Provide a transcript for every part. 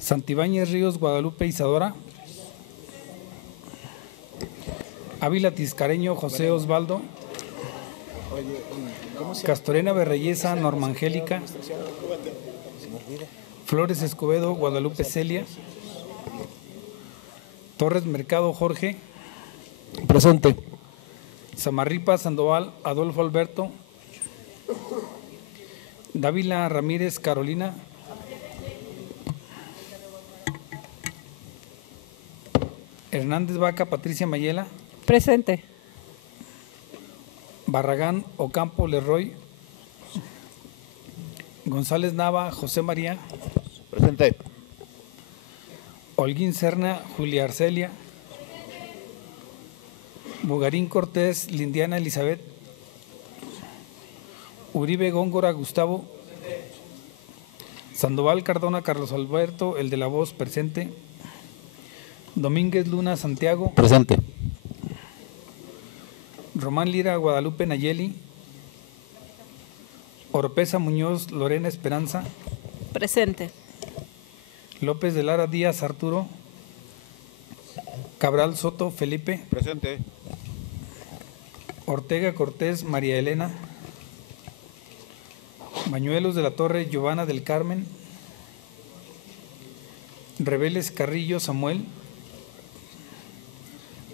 Santibáñez Ríos, Guadalupe Isadora. Ávila Tiscareño, José Osvaldo. Castorena Berreyesa, Norma Angélica. Flores Escobedo, Guadalupe Celia. Torres Mercado, Jorge. Presente. Samarripa Sandoval, Adolfo Alberto. Dávila Ramírez, Carolina. Hernández Vaca, Patricia Mayela. Presente. Barragán Ocampo, Leroy. González Nava, José María. Presente. Holguín Serna, Julia Arcelia. Bugarín Cortés, Lindiana Elizabeth. Uribe Góngora, Gustavo. Sandoval Cardona, Carlos Alberto, el de la voz, presente. Domínguez Luna, Santiago. Presente. Román Lira, Guadalupe Nayeli. Oropesa Muñoz, Lorena Esperanza. Presente. López de Lara Díaz, Arturo. Cabral Soto, Felipe. Presente. Ortega Cortés, María Elena. Bañuelos de la Torre, Giovanna del Carmen. Rebeles Carrillo, Samuel.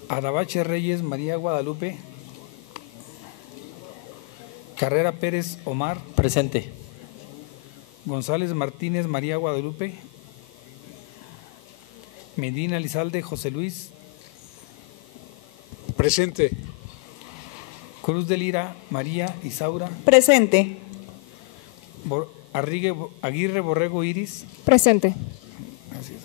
Arabache Reyes, María Guadalupe. Carrera Pérez, Omar. Presente. González Martínez, María Guadalupe. Medina Lizalde, José Luis. Presente. Cruz de Lira, María Isaura. Presente. Aguirre Borrego Iris. Presente. Gracias.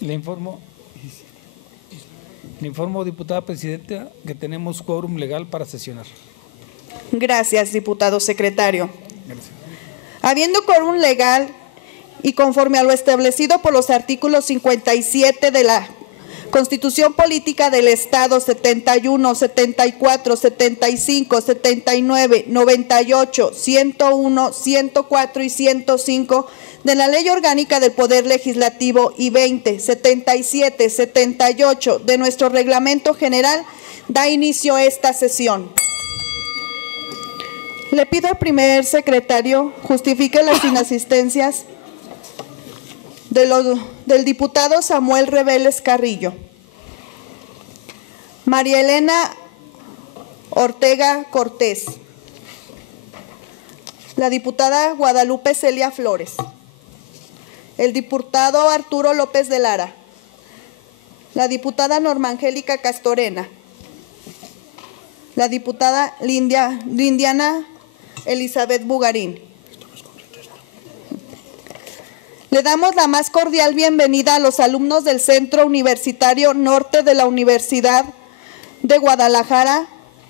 Le informo, diputada presidenta, que tenemos quórum legal para sesionar. Gracias, diputado secretario. Gracias. Habiendo quórum legal y conforme a lo establecido por los artículos 57 de la Constitución Política del Estado, 71, 74, 75, 79, 98, 101, 104 y 105 de la Ley Orgánica del Poder Legislativo y 20, 77, 78 de nuestro Reglamento General, da inicio a esta sesión. Le pido al primer secretario justifique las inasistencias del diputado Samuel Rebeles Carrillo, María Elena Ortega Cortés, la diputada Guadalupe Celia Flores, el diputado Arturo López de Lara, la diputada Norma Angélica Castorena, la diputada Lindiana Elizabeth Bugarín. Le damos la más cordial bienvenida a los alumnos del Centro Universitario Norte de la Universidad de Guadalajara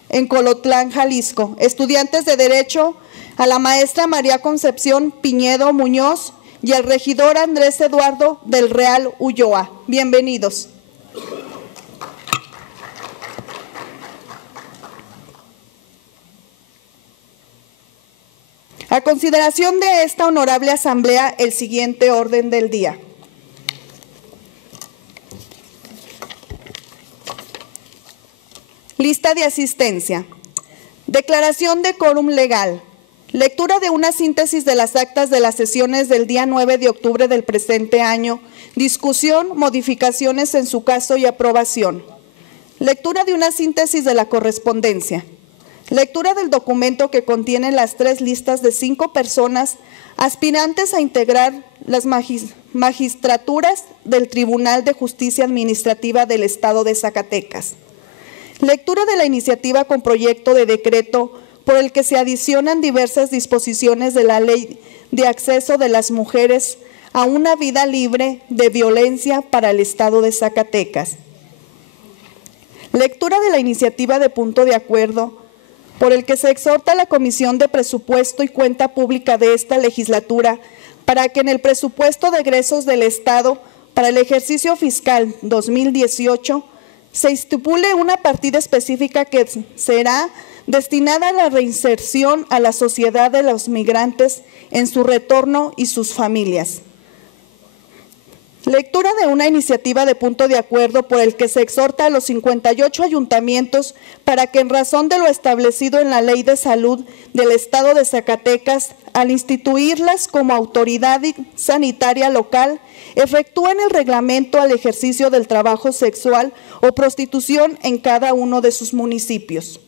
en Colotlán, Jalisco, estudiantes de Derecho, a la maestra María Concepción Piñedo Muñoz y al regidor Andrés Eduardo del Real Ulloa. Bienvenidos. A consideración de esta honorable asamblea, el siguiente orden del día. Lista de asistencia. Declaración de quórum legal. Lectura de una síntesis de las actas de las sesiones del día 9 de octubre del presente año. Discusión, modificaciones en su caso y aprobación. Lectura de una síntesis de la correspondencia. Lectura del documento que contiene las 3 listas de 5 personas aspirantes a integrar las magistraturas del Tribunal de Justicia Administrativa del Estado de Zacatecas. Lectura de la iniciativa con proyecto de decreto por el que se adicionan diversas disposiciones de la Ley de Acceso de las Mujeres a una vida libre de violencia para el Estado de Zacatecas. Lectura de la iniciativa de punto de acuerdo por el que se exhorta a la Comisión de Presupuesto y Cuenta Pública de esta legislatura para que en el presupuesto de egresos del Estado para el ejercicio fiscal 2018 se estipule una partida específica que será destinada a la reinserción a la sociedad de los migrantes en su retorno y sus familias. Lectura de una iniciativa de punto de acuerdo por el que se exhorta a los 58 ayuntamientos para que en razón de lo establecido en la Ley de Salud del Estado de Zacatecas, al instituirlas como autoridad sanitaria local, efectúen el reglamento al ejercicio del trabajo sexual o prostitución en cada uno de sus municipios.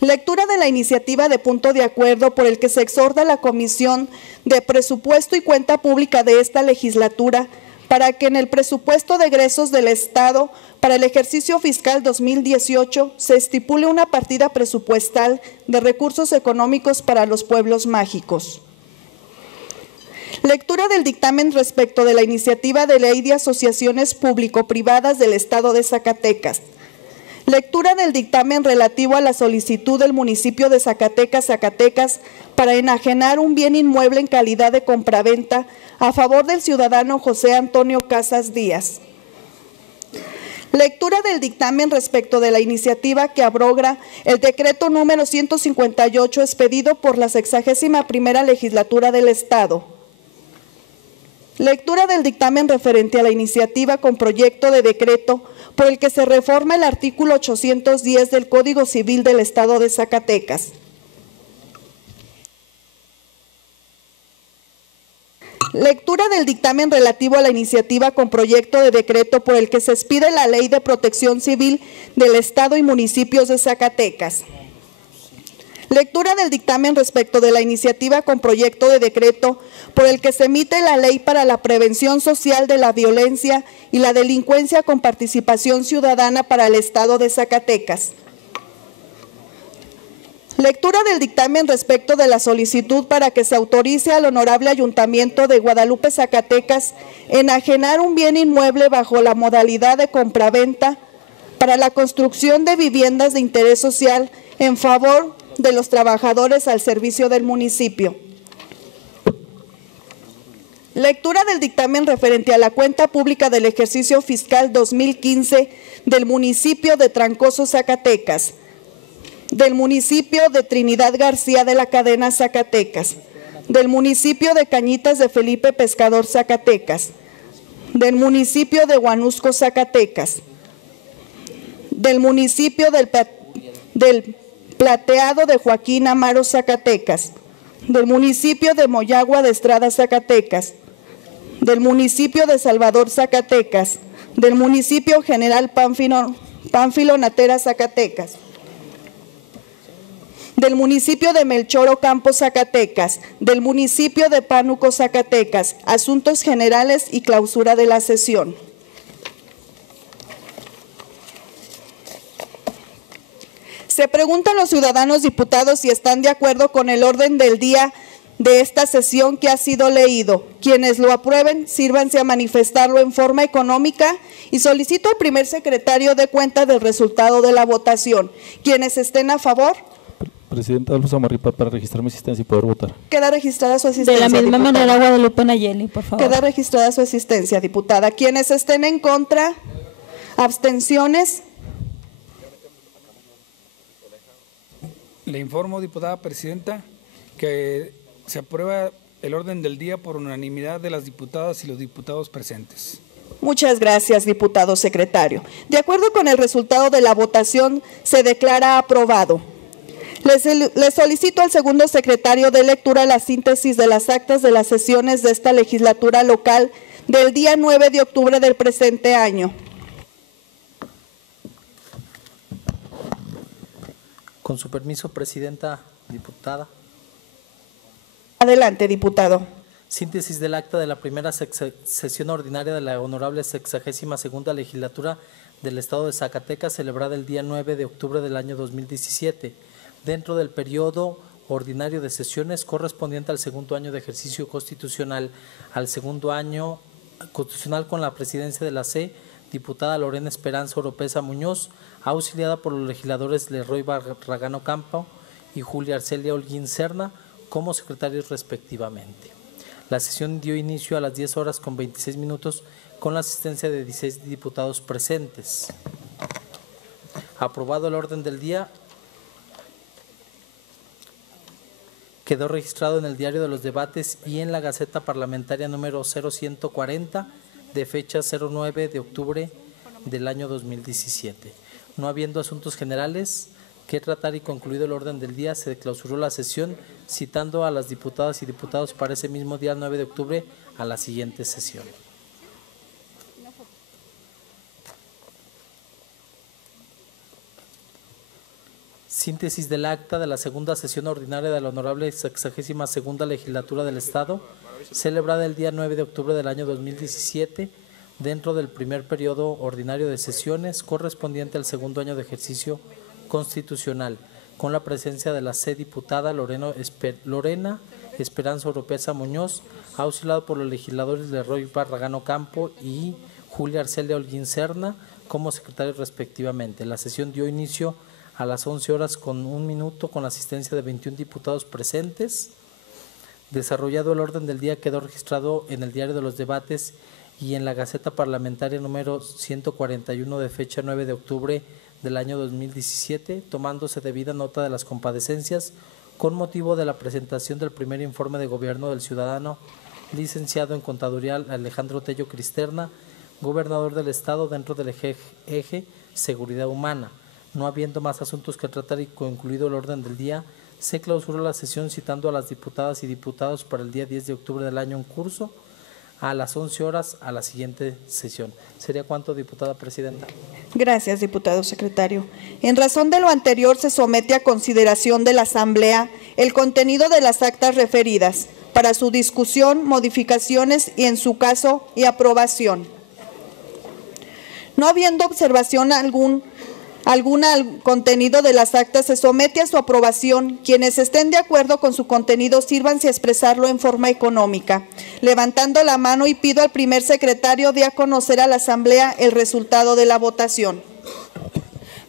Lectura de la iniciativa de punto de acuerdo por el que se exhorta a la Comisión de Presupuesto y Cuenta Pública de esta legislatura para que en el presupuesto de egresos del Estado para el ejercicio fiscal 2018 se estipule una partida presupuestal de recursos económicos para los pueblos mágicos. Lectura del dictamen respecto de la iniciativa de ley de asociaciones público-privadas del Estado de Zacatecas. Lectura del dictamen relativo a la solicitud del municipio de Zacatecas, para enajenar un bien inmueble en calidad de compraventa a favor del ciudadano José Antonio Casas Díaz. Lectura del dictamen respecto de la iniciativa que abroga el decreto número 158 expedido por la 61ª legislatura del Estado. Lectura del dictamen referente a la iniciativa con proyecto de decreto por el que se reforma el artículo 810 del Código Civil del Estado de Zacatecas. Lectura del dictamen relativo a la iniciativa con proyecto de decreto por el que se expide la Ley de Protección Civil del Estado y municipios de Zacatecas. Lectura del dictamen respecto de la iniciativa con proyecto de decreto por el que se emite la Ley para la Prevención Social de la Violencia y la Delincuencia con Participación Ciudadana para el Estado de Zacatecas. Lectura del dictamen respecto de la solicitud para que se autorice al Honorable Ayuntamiento de Guadalupe, Zacatecas, enajenar un bien inmueble bajo la modalidad de compraventa para la construcción de viviendas de interés social en favor de los trabajadores al servicio del municipio. Lectura del dictamen referente a la cuenta pública del ejercicio fiscal 2015 del municipio de Trancoso, Zacatecas, del municipio de Trinidad García de la Cadena, Zacatecas, del municipio de Cañitas de Felipe Pescador, Zacatecas, del municipio de Huanusco, Zacatecas, del municipio del Plateado de Joaquín Amaro, Zacatecas, del municipio de Moyagua de Estrada, Zacatecas, del municipio de Salvador, Zacatecas, del municipio General Pánfilo Natera, Zacatecas, del municipio de Melchor Ocampo, Zacatecas, del municipio de Pánuco, Zacatecas, asuntos generales y clausura de la sesión. Se preguntan los ciudadanos diputados si están de acuerdo con el orden del día de esta sesión que ha sido leído. Quienes lo aprueben, sírvanse a manifestarlo en forma económica y solicito al primer secretario de cuenta del resultado de la votación. Quienes estén a favor. Presidenta Luz Amarripa, para registrar mi asistencia y poder votar. Queda registrada su asistencia. De la misma diputada. manera, Guadalupe Nayeli, por favor. Queda registrada su asistencia, diputada. Quienes estén en contra, abstenciones. Le informo, diputada presidenta, que se aprueba el orden del día por unanimidad de las diputadas y los diputados presentes. Muchas gracias, diputado secretario. De acuerdo con el resultado de la votación, se declara aprobado. Le solicito al segundo secretario de lectura la síntesis de las actas de las sesiones de esta legislatura local del día 9 de octubre del presente año. Con su permiso, presidenta, diputada. Adelante, diputado. Síntesis del acta de la primera sesión ordinaria de la honorable 62ª legislatura del Estado de Zacatecas, celebrada el día 9 de octubre del año 2017, dentro del periodo ordinario de sesiones correspondiente al segundo año de ejercicio constitucional, al segundo año constitucional con la presidencia de la C, diputada Lorena Esperanza Oropesa Muñoz, auxiliada por los legisladores Leroy Barragán Ocampo y Julia Arcelia Holguín Serna como secretarios respectivamente. La sesión dio inicio a las 10 horas con 26 minutos con la asistencia de 16 diputados presentes. Aprobado el orden del día. Quedó registrado en el Diario de los Debates y en la Gaceta Parlamentaria número 0140 de fecha 09 de octubre del año 2017. No habiendo asuntos generales que tratar y concluido el orden del día, se clausuró la sesión citando a las diputadas y diputados para ese mismo día 9 de octubre a la siguiente sesión. Síntesis del acta de la segunda sesión ordinaria de la Honorable 62ª Legislatura del Estado, celebrada el día 9 de octubre del año 2017, dentro del primer periodo ordinario de sesiones correspondiente al segundo año de ejercicio constitucional, con la presencia de la diputada Lorena Esperanza Oropesa Muñoz, auxiliado por los legisladores Leroy Barragán Campo y Julia Arcelia Holguín Serna como secretarios respectivamente. La sesión dio inicio a las 11 horas con 1 minuto con la asistencia de 21 diputados presentes. Desarrollado el orden del día, quedó registrado en el Diario de los Debates y en la Gaceta Parlamentaria número 141 de fecha 9 de octubre del año 2017, tomándose debida nota de las comparecencias con motivo de la presentación del primer informe de gobierno del ciudadano licenciado en Contaduría Alejandro Tello Cristerna, gobernador del Estado, dentro del eje Seguridad Humana. No habiendo más asuntos que tratar y concluido el orden del día, se clausuró la sesión citando a las diputadas y diputados para el día 10 de octubre del año en curso a las 11 horas a la siguiente sesión. ¿Sería cuánto, diputada presidenta? Gracias, diputado secretario. En razón de lo anterior, se somete a consideración de la Asamblea el contenido de las actas referidas para su discusión, modificaciones y, en su caso, y aprobación. No habiendo observación alguna al contenido de las actas, se somete a su aprobación. Quienes estén de acuerdo con su contenido, sírvanse a expresarlo en forma económica, levantando la mano, y pido al primer secretario de a conocer a la Asamblea el resultado de la votación.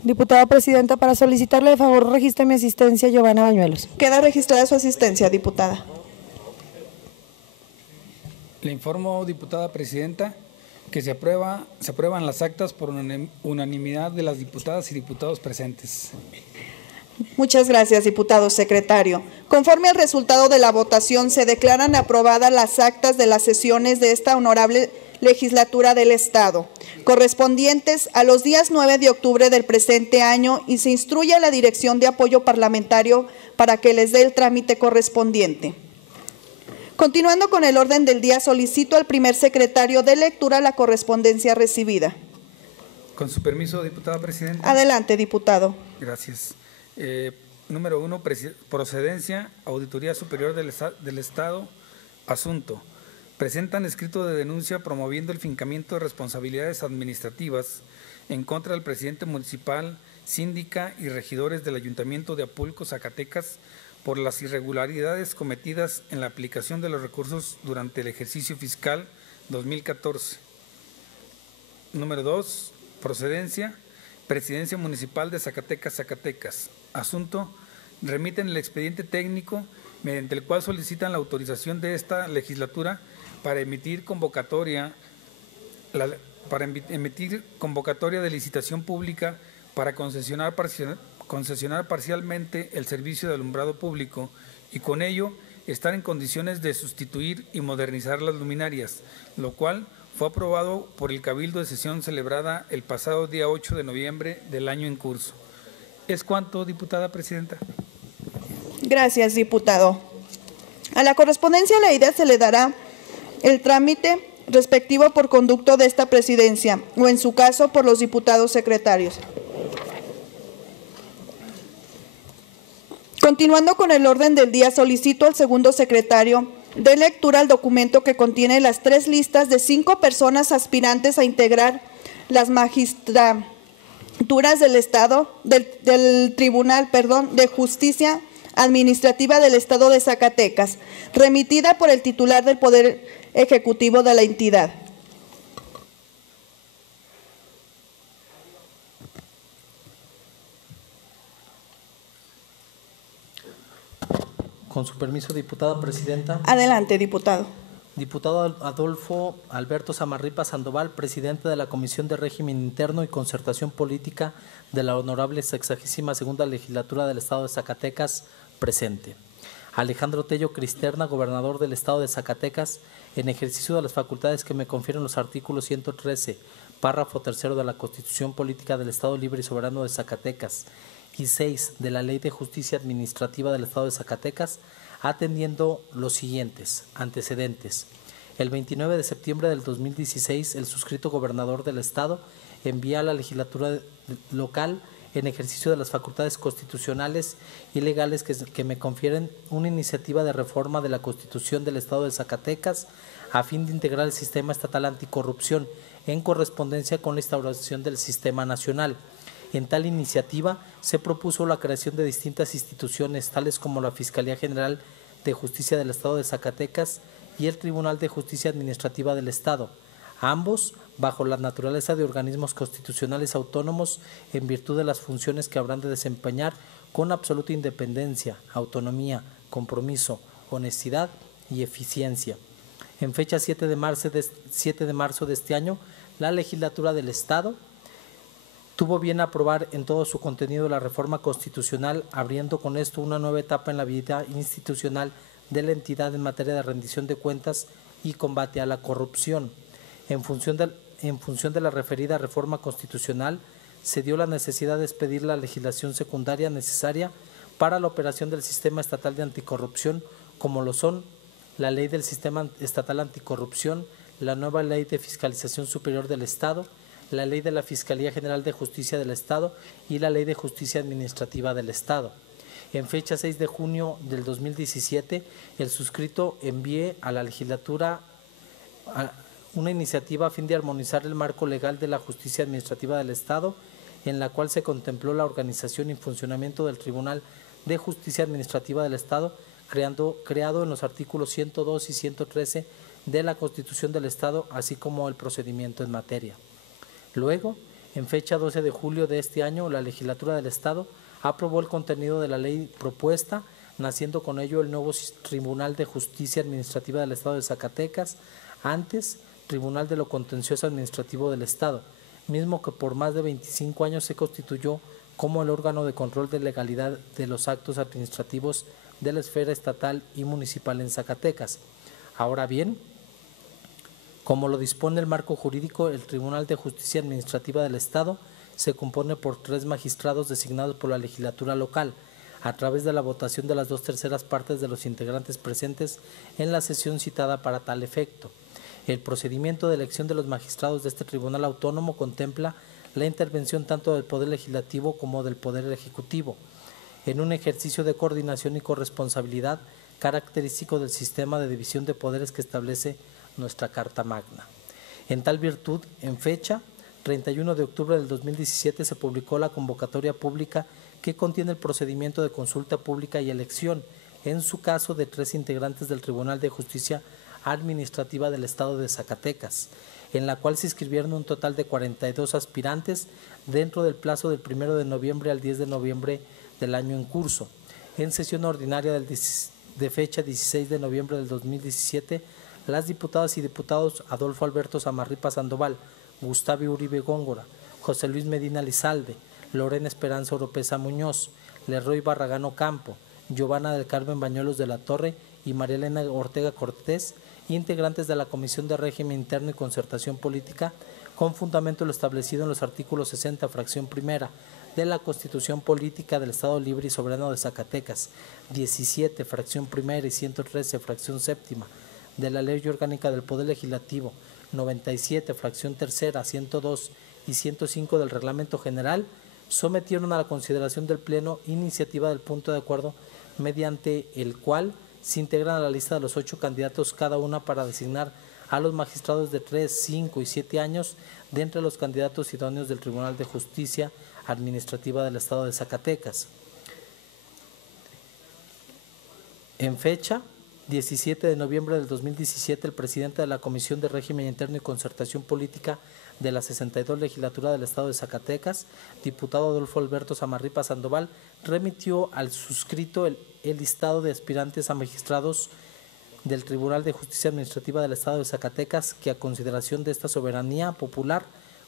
Diputada presidenta, para solicitarle de favor registre mi asistencia, Giovanna Bañuelos. Queda registrada su asistencia, diputada. Le informo, diputada presidenta, que se aprueban las actas por unanimidad de las diputadas y diputados presentes. Muchas gracias, diputado secretario. Conforme al resultado de la votación, se declaran aprobadas las actas de las sesiones de esta honorable legislatura del Estado, correspondientes a los días 9 de octubre del presente año, y se instruye a la Dirección de Apoyo Parlamentario para que les dé el trámite correspondiente. Continuando con el orden del día, solicito al primer secretario de lectura la correspondencia recibida. Con su permiso, diputada presidenta. Adelante, diputado. Gracias. Número 1, procedencia, Auditoría Superior del Estado. Asunto: presentan escrito de denuncia promoviendo el fincamiento de responsabilidades administrativas en contra del presidente municipal, síndica y regidores del Ayuntamiento de Apulco, Zacatecas, por las irregularidades cometidas en la aplicación de los recursos durante el ejercicio fiscal 2014. Número 2, procedencia, Presidencia Municipal de Zacatecas, Zacatecas. Asunto: remiten el expediente técnico mediante el cual solicitan la autorización de esta legislatura para emitir convocatoria de licitación pública para concesionar parcialmente el servicio de alumbrado público y con ello estar en condiciones de sustituir y modernizar las luminarias, lo cual fue aprobado por el Cabildo de sesión celebrada el pasado día 8 de noviembre del año en curso. ¿Es cuánto, diputada presidenta? Gracias, diputado. A la correspondencia leída se le dará el trámite respectivo por conducto de esta presidencia o, en su caso, por los diputados secretarios. Continuando con el orden del día, solicito al segundo secretario de lectura el documento que contiene las 3 listas de 5 personas aspirantes a integrar las magistraturas del Estado, del Tribunal de Justicia Administrativa del Estado de Zacatecas, remitida por el titular del Poder Ejecutivo de la entidad. Con su permiso, diputada presidenta. Adelante, diputado. Diputado Adolfo Alberto Zamarripa Sandoval, presidente de la Comisión de Régimen Interno y Concertación Política de la Honorable 62ª Legislatura del Estado de Zacatecas, presente. Alejandro Tello Cristerna, gobernador del Estado de Zacatecas, en ejercicio de las facultades que me confieren los artículos 113, párrafo tercero de la Constitución Política del Estado Libre y Soberano de Zacatecas y 6 de la Ley de Justicia Administrativa del Estado de Zacatecas, atendiendo los siguientes antecedentes. El 29 de septiembre del 2016, el suscrito gobernador del Estado envía a la legislatura local, en ejercicio de las facultades constitucionales y legales que me confieren, una iniciativa de reforma de la Constitución del Estado de Zacatecas a fin de integrar el sistema estatal anticorrupción en correspondencia con la instauración del sistema nacional. En tal iniciativa se propuso la creación de distintas instituciones, tales como la Fiscalía General de Justicia del Estado de Zacatecas y el Tribunal de Justicia Administrativa del Estado, ambos bajo la naturaleza de organismos constitucionales autónomos en virtud de las funciones que habrán de desempeñar con absoluta independencia, autonomía, compromiso, honestidad y eficiencia. En fecha 7 de marzo de este año, la legislatura del Estado tuvo bien aprobar en todo su contenido la reforma constitucional, abriendo con esto una nueva etapa en la vida institucional de la entidad en materia de rendición de cuentas y combate a la corrupción. En función de la referida reforma constitucional, se dio la necesidad de expedir la legislación secundaria necesaria para la operación del sistema estatal de anticorrupción, como lo son la Ley del Sistema Estatal Anticorrupción, la nueva Ley de Fiscalización Superior del Estado, la Ley de la Fiscalía General de Justicia del Estado y la Ley de Justicia Administrativa del Estado. En fecha 6 de junio del 2017, el suscrito envié a la legislatura una iniciativa a fin de armonizar el marco legal de la justicia administrativa del Estado, en la cual se contempló la organización y funcionamiento del Tribunal de Justicia Administrativa del Estado, creado en los artículos 102 y 113 de la Constitución del Estado, así como el procedimiento en materia. Luego, en fecha 12 de julio de este año, la legislatura del Estado aprobó el contenido de la ley propuesta, naciendo con ello el nuevo Tribunal de Justicia Administrativa del Estado de Zacatecas, antes Tribunal de lo Contencioso Administrativo del Estado, mismo que por más de 25 años se constituyó como el órgano de control de legalidad de los actos administrativos de la esfera estatal y municipal en Zacatecas. Ahora bien, como lo dispone el marco jurídico, el Tribunal de Justicia Administrativa del Estado se compone por 3 magistrados designados por la legislatura local, a través de la votación de las 2/3 partes de los integrantes presentes en la sesión citada para tal efecto. El procedimiento de elección de los magistrados de este tribunal autónomo contempla la intervención tanto del Poder Legislativo como del Poder Ejecutivo, en un ejercicio de coordinación y corresponsabilidad característico del sistema de división de poderes que establece nuestra Carta Magna. En tal virtud, en fecha 31 de octubre del 2017 se publicó la convocatoria pública que contiene el procedimiento de consulta pública y elección, en su caso de 3 integrantes del Tribunal de Justicia Administrativa del Estado de Zacatecas, en la cual se inscribieron un total de 42 aspirantes dentro del plazo del 1 de noviembre al 10 de noviembre del año en curso. En sesión ordinaria de fecha 16 de noviembre del 2017, las diputadas y diputados Adolfo Alberto Zamarripa Sandoval, Gustavo Uribe Góngora, José Luis Medina Lizalde, Lorena Esperanza Oropesa Muñoz, Leroy Barragán Ocampo, Giovanna del Carmen Bañuelos de la Torre y María Elena Ortega Cortés, integrantes de la Comisión de Régimen Interno y Concertación Política, con fundamento lo establecido en los artículos 60, fracción primera, de la Constitución Política del Estado Libre y Soberano de Zacatecas, 17, fracción primera y 113, fracción séptima, de la Ley Orgánica del Poder Legislativo, 97, fracción tercera, 102 y 105 del Reglamento General, sometieron a la consideración del Pleno iniciativa del punto de acuerdo mediante el cual se integran a la lista de los 8 candidatos cada una para designar a los magistrados de 3, 5 y 7 años de entre los candidatos idóneos del Tribunal de Justicia Administrativa del Estado de Zacatecas. En fecha 17 de noviembre del 2017, el presidente de la Comisión de Régimen Interno y Concertación Política de la 62 Legislatura del Estado de Zacatecas, diputado Adolfo Alberto Zamarripa Sandoval, remitió al suscrito el listado de aspirantes a magistrados del Tribunal de Justicia Administrativa del Estado de Zacatecas, que a consideración de esta soberanía popular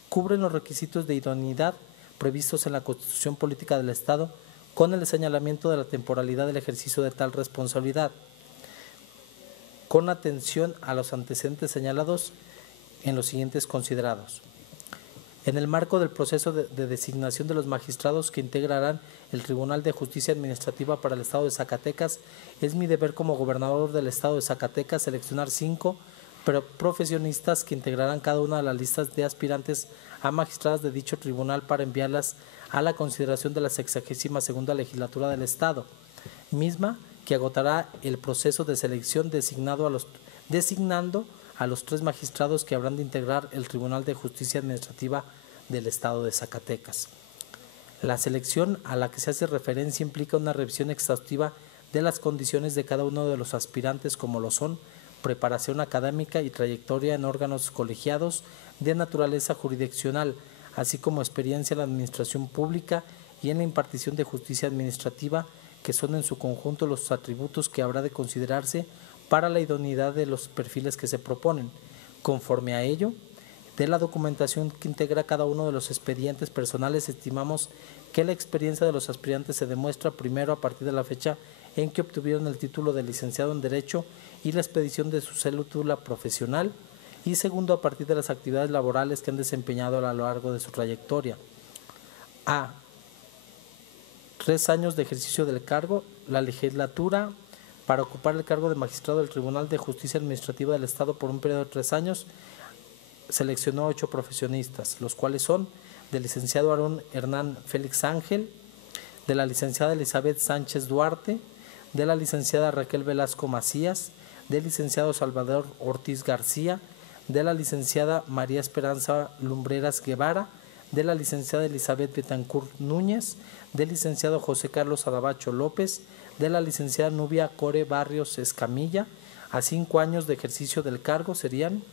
cubren los requisitos de idoneidad previstos en la Constitución Política del Estado, con el señalamiento de la temporalidad del ejercicio de tal responsabilidad, con atención a los antecedentes señalados en los siguientes considerados. En el marco del proceso de designación de los magistrados que integrarán el Tribunal de Justicia Administrativa para el Estado de Zacatecas, es mi deber como gobernador del Estado de Zacatecas seleccionar 5 profesionistas que integrarán cada una de las listas de aspirantes a magistradas de dicho tribunal para enviarlas a la consideración de la 62ª legislatura del Estado, misma que agotará el proceso de selección designando a los 3 magistrados que habrán de integrar el Tribunal de Justicia Administrativa del Estado de Zacatecas. La selección a la que se hace referencia implica una revisión exhaustiva de las condiciones de cada uno de los aspirantes, como lo son preparación académica y trayectoria en órganos colegiados de naturaleza jurisdiccional, así como experiencia en la administración pública y en la impartición de justicia administrativa, que son en su conjunto los atributos que habrá de considerarse para la idoneidad de los perfiles que se proponen. Conforme a ello, de la documentación que integra cada uno de los expedientes personales, estimamos que la experiencia de los aspirantes se demuestra primero a partir de la fecha en que obtuvieron el título de licenciado en Derecho y la expedición de su cédula profesional, y segundo a partir de las actividades laborales que han desempeñado a lo largo de su trayectoria. A. 3 años de ejercicio del cargo. La legislatura, para ocupar el cargo de magistrado del Tribunal de Justicia Administrativa del Estado por un periodo de 3 años, seleccionó 8 profesionistas, los cuales son del licenciado Aarón Hernán Félix Ángel, de la licenciada Elizabeth Sánchez Duarte, de la licenciada Raquel Velasco Macías, del licenciado Salvador Ortiz García, de la licenciada María Esperanza Lumbreras Guevara, de la licenciada Elizabeth Betancourt Núñez, del licenciado José Carlos Arabacho López, de la licenciada Nubia Core Barrios Escamilla. A 5 años de ejercicio del cargo serían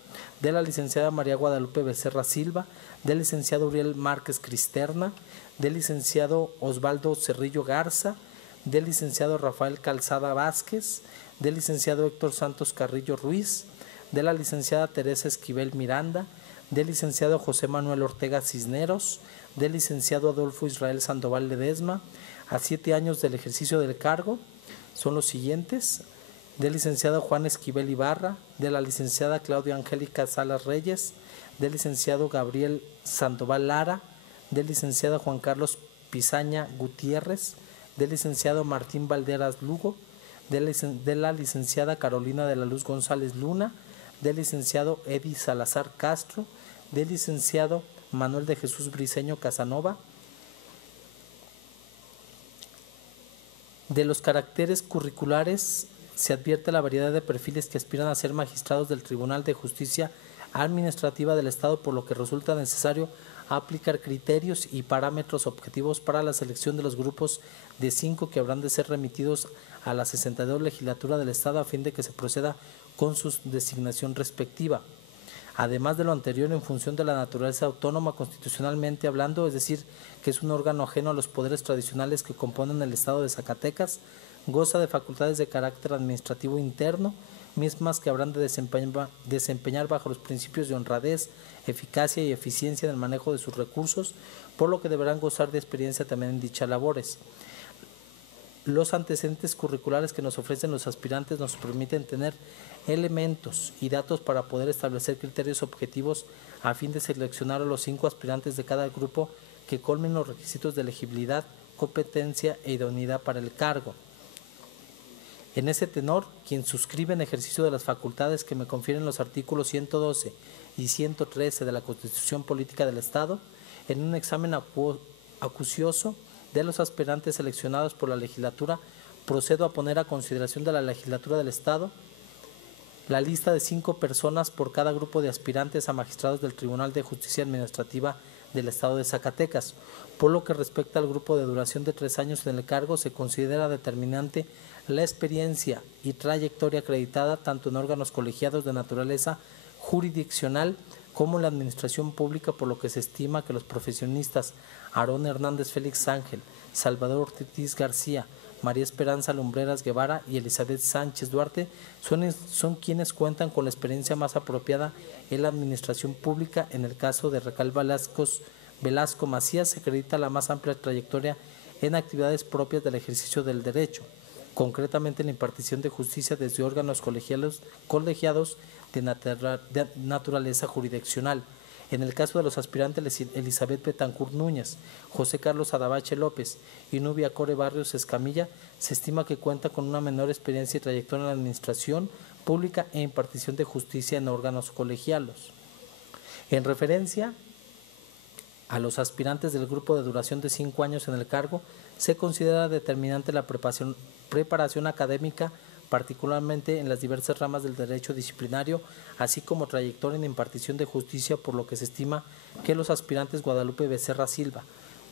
de la licenciada María Guadalupe Becerra Silva, del licenciado Uriel Márquez Cristerna, del licenciado Osvaldo Cerrillo Garza, del licenciado Rafael Calzada Vázquez, del licenciado Héctor Santos Carrillo Ruiz, de la licenciada Teresa Esquivel Miranda, del licenciado José Manuel Ortega Cisneros, del licenciado Adolfo Israel Sandoval Ledesma. A 7 años del ejercicio del cargo son los siguientes: del licenciado Juan Esquivel Ibarra, de la licenciada Claudia Angélica Salas Reyes, del licenciado Gabriel Sandoval Lara, del licenciado Juan Carlos Pizaña Gutiérrez, del licenciado Martín Valderas Lugo, de la licenciada Carolina de la Luz González Luna, del licenciado Eddie Salazar Castro, del licenciado Manuel de Jesús Briceño Casanova. De los caracteres curriculares se advierte la variedad de perfiles que aspiran a ser magistrados del Tribunal de Justicia Administrativa del Estado, por lo que resulta necesario aplicar criterios y parámetros objetivos para la selección de los grupos de 5 que habrán de ser remitidos a la 62 legislatura del Estado a fin de que se proceda con su designación respectiva. Además de lo anterior, en función de la naturaleza autónoma constitucionalmente hablando, es decir, que es un órgano ajeno a los poderes tradicionales que componen el Estado de Zacatecas, goza de facultades de carácter administrativo interno, mismas que habrán de desempeñar bajo los principios de honradez, eficacia y eficiencia en el manejo de sus recursos, por lo que deberán gozar de experiencia también en dichas labores. Los antecedentes curriculares que nos ofrecen los aspirantes nos permiten tener elementos y datos para poder establecer criterios objetivos a fin de seleccionar a los 5 aspirantes de cada grupo que colmen los requisitos de elegibilidad, competencia e idoneidad para el cargo. En ese tenor, quien suscribe en ejercicio de las facultades que me confieren los artículos 112 y 113 de la Constitución Política del Estado, en un examen acucioso de los aspirantes seleccionados por la legislatura, procedo a poner a consideración de la legislatura del Estado la lista de 5 personas por cada grupo de aspirantes a magistrados del Tribunal de Justicia Administrativa del Estado de Zacatecas. Por lo que respecta al grupo de duración de 3 años en el cargo, se considera determinante la experiencia y trayectoria acreditada tanto en órganos colegiados de naturaleza jurisdiccional como en la administración pública, por lo que se estima que los profesionistas Aarón Hernández Félix Ángel, Salvador Ortiz García, María Esperanza Lumbreras Guevara y Elizabeth Sánchez Duarte son quienes cuentan con la experiencia más apropiada en la administración pública. En el caso de Raquel Velasco Macías se acredita la más amplia trayectoria en actividades propias del ejercicio del derecho, concretamente en la impartición de justicia desde órganos colegiados de naturaleza jurisdiccional. En el caso de los aspirantes Elizabeth Betancourt Núñez, José Carlos Adabache López y Nubia Core Barrios Escamilla, se estima que cuenta con una menor experiencia y trayectoria en la administración pública e impartición de justicia en órganos colegiados. En referencia a los aspirantes del grupo de duración de 5 años en el cargo, se considera determinante la preparación académica, particularmente en las diversas ramas del derecho disciplinario, así como trayectoria en impartición de justicia, por lo que se estima que los aspirantes Guadalupe Becerra Silva,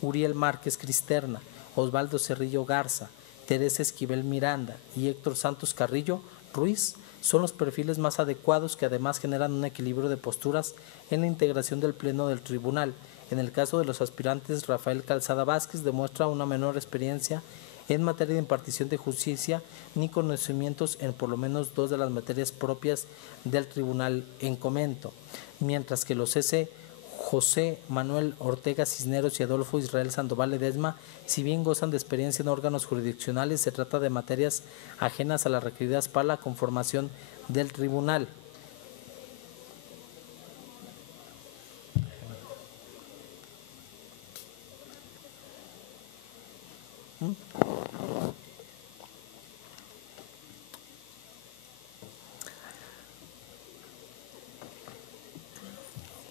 Uriel Márquez Cristerna, Osvaldo Cerrillo Garza, Teresa Esquivel Miranda y Héctor Santos Carrillo Ruiz son los perfiles más adecuados, que además generan un equilibrio de posturas en la integración del Pleno del Tribunal. En el caso de los aspirantes, Rafael Calzada Vázquez demuestra una menor experiencia en materia de impartición de justicia ni conocimientos en por lo menos 2 de las materias propias del tribunal en comento, mientras que los C.C. José Manuel Ortega Cisneros y Adolfo Israel Sandoval Ledesma, si bien gozan de experiencia en órganos jurisdiccionales, se trata de materias ajenas a las requeridas para la conformación del tribunal.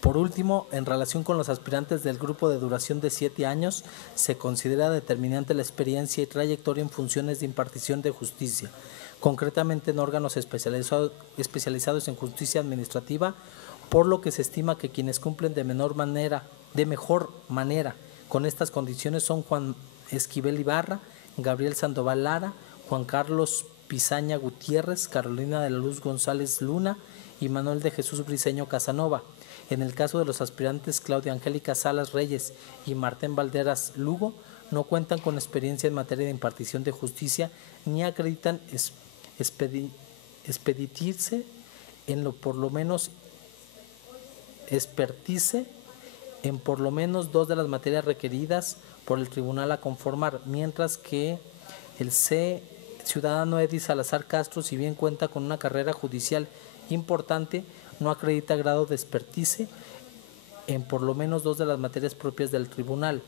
Por último, en relación con los aspirantes del grupo de duración de 7 años, se considera determinante la experiencia y trayectoria en funciones de impartición de justicia, concretamente en órganos especializados en justicia administrativa, por lo que se estima que quienes cumplen de mejor manera con estas condiciones son Juan Esquivel Ibarra, Gabriel Sandoval Lara, Juan Carlos Pizaña Gutiérrez, Carolina de la Luz González Luna y Manuel de Jesús Briceño Casanova. En el caso de los aspirantes Claudia Angélica Salas Reyes y Martín Valderas Lugo, no cuentan con experiencia en materia de impartición de justicia ni acreditan expeditirse en lo por lo menos expertise en por lo menos 2 de las materias requeridas por el tribunal a conformar, mientras que el ciudadano Eddy Salazar Castro, si bien cuenta con una carrera judicial importante, no acredita grado de expertise en por lo menos 2 de las materias propias del tribunal.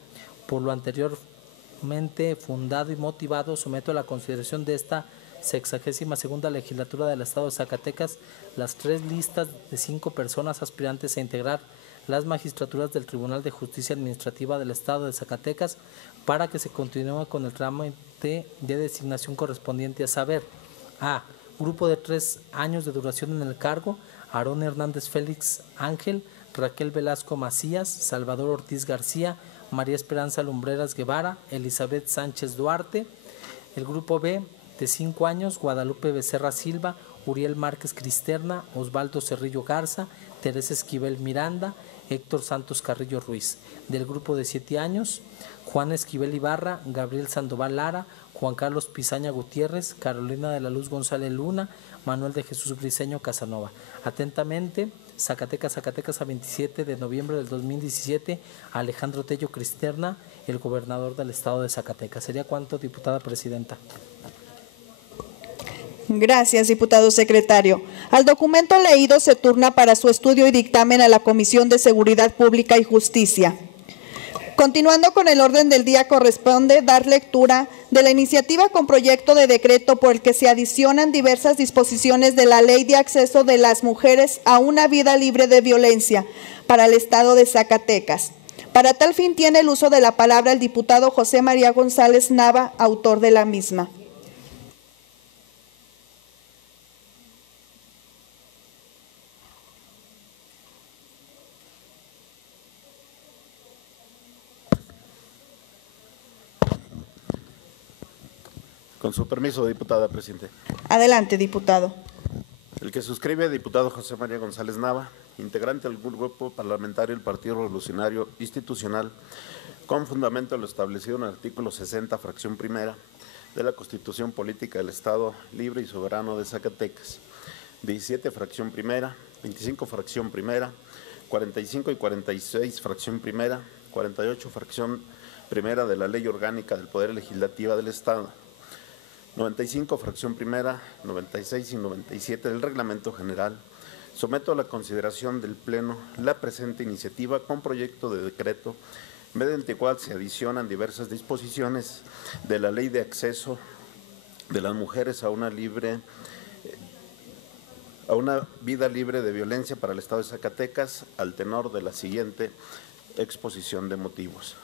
Por lo anteriormente fundado y motivado, someto a la consideración de esta 62ª legislatura del Estado de Zacatecas las 3 listas de 5 personas aspirantes a integrar las magistraturas del Tribunal de Justicia Administrativa del Estado de Zacatecas para que se continúe con el trámite de designación correspondiente, a saber: A. Grupo de 3 años de duración en el cargo: Aarón Hernández Félix Ángel, Raquel Velasco Macías, Salvador Ortiz García, María Esperanza Lumbreras Guevara, Elizabeth Sánchez Duarte. El grupo B, de 5 años, Guadalupe Becerra Silva, Uriel Márquez Cristerna, Osvaldo Cerrillo Garza, Teresa Esquivel Miranda, Héctor Santos Carrillo Ruiz. Del grupo de 7 años, Juan Esquivel Ibarra, Gabriel Sandoval Lara, Juan Carlos Pizaña Gutiérrez, Carolina de la Luz González Luna, Manuel de Jesús Briceño Casanova. Atentamente, Zacatecas, a 27 de noviembre del 2017, Alejandro Tello Cristerna, el gobernador del estado de Zacatecas. ¿Sería cuánto, diputada presidenta? Gracias, diputado secretario. Al documento leído se turna para su estudio y dictamen a la Comisión de Seguridad Pública y Justicia. Continuando con el orden del día, corresponde dar lectura de la iniciativa con proyecto de decreto por el que se adicionan diversas disposiciones de la Ley de Acceso de las Mujeres a una Vida Libre de Violencia para el Estado de Zacatecas. Para tal fin tiene el uso de la palabra el diputado José María González Nava, autor de la misma. Con su permiso, diputada presidente. Adelante, diputado. El que suscribe, diputado José María González Nava, integrante del grupo parlamentario del Partido Revolucionario Institucional, con fundamento en lo establecido en el artículo 60, fracción primera, de la Constitución Política del Estado Libre y Soberano de Zacatecas. 17, fracción primera, 25, fracción primera, 45 y 46, fracción primera, 48, fracción primera de la Ley Orgánica del Poder Legislativo del Estado, 95, fracción primera, 96 y 97 del Reglamento General. Someto a la consideración del Pleno la presente iniciativa con proyecto de decreto, mediante el cual se adicionan diversas disposiciones de la Ley de Acceso de las Mujeres a una vida libre de violencia para el Estado de Zacatecas, al tenor de la siguiente exposición de motivos.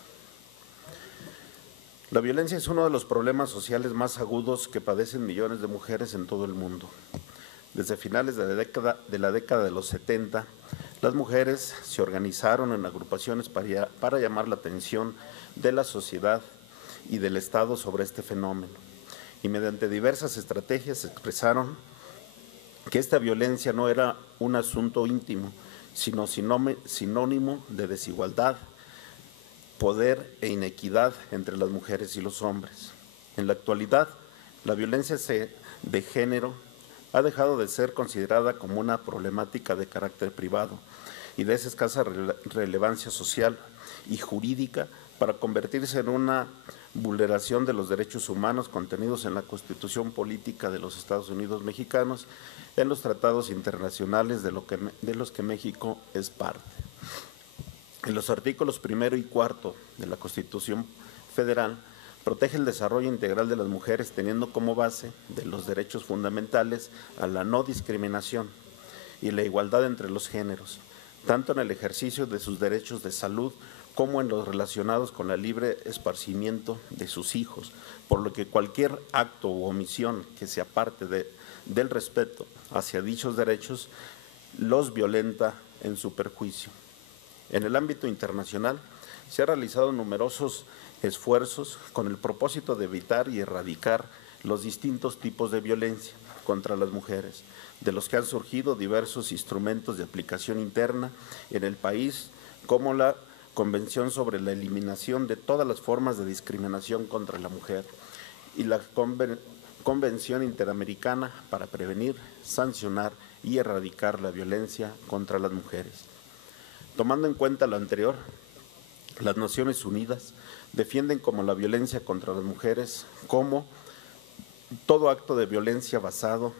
La violencia es uno de los problemas sociales más agudos que padecen millones de mujeres en todo el mundo. Desde finales de la década de los 70, las mujeres se organizaron en agrupaciones para llamar la atención de la sociedad y del Estado sobre este fenómeno, y mediante diversas estrategias expresaron que esta violencia no era un asunto íntimo, sino sinónimo de desigualdad, poder e inequidad entre las mujeres y los hombres. En la actualidad, la violencia de género ha dejado de ser considerada como una problemática de carácter privado y de esa escasa relevancia social y jurídica para convertirse en una vulneración de los derechos humanos contenidos en la Constitución Política de los Estados Unidos Mexicanos, en los tratados internacionales de los que México es parte. En los artículos 1 y 4 de la Constitución Federal, protege el desarrollo integral de las mujeres teniendo como base de los derechos fundamentales a la no discriminación y la igualdad entre los géneros, tanto en el ejercicio de sus derechos de salud como en los relacionados con el libre esparcimiento de sus hijos, por lo que cualquier acto u omisión que se aparte del respeto hacia dichos derechos los violenta en su perjuicio. En el ámbito internacional se han realizado numerosos esfuerzos con el propósito de evitar y erradicar los distintos tipos de violencia contra las mujeres, de los que han surgido diversos instrumentos de aplicación interna en el país, como la Convención sobre la Eliminación de todas las formas de discriminación contra la mujer y la Convención Interamericana para prevenir, sancionar y erradicar la violencia contra las mujeres. Tomando en cuenta lo anterior, las Naciones Unidas defienden como la violencia contra las mujeres como todo acto de violencia basado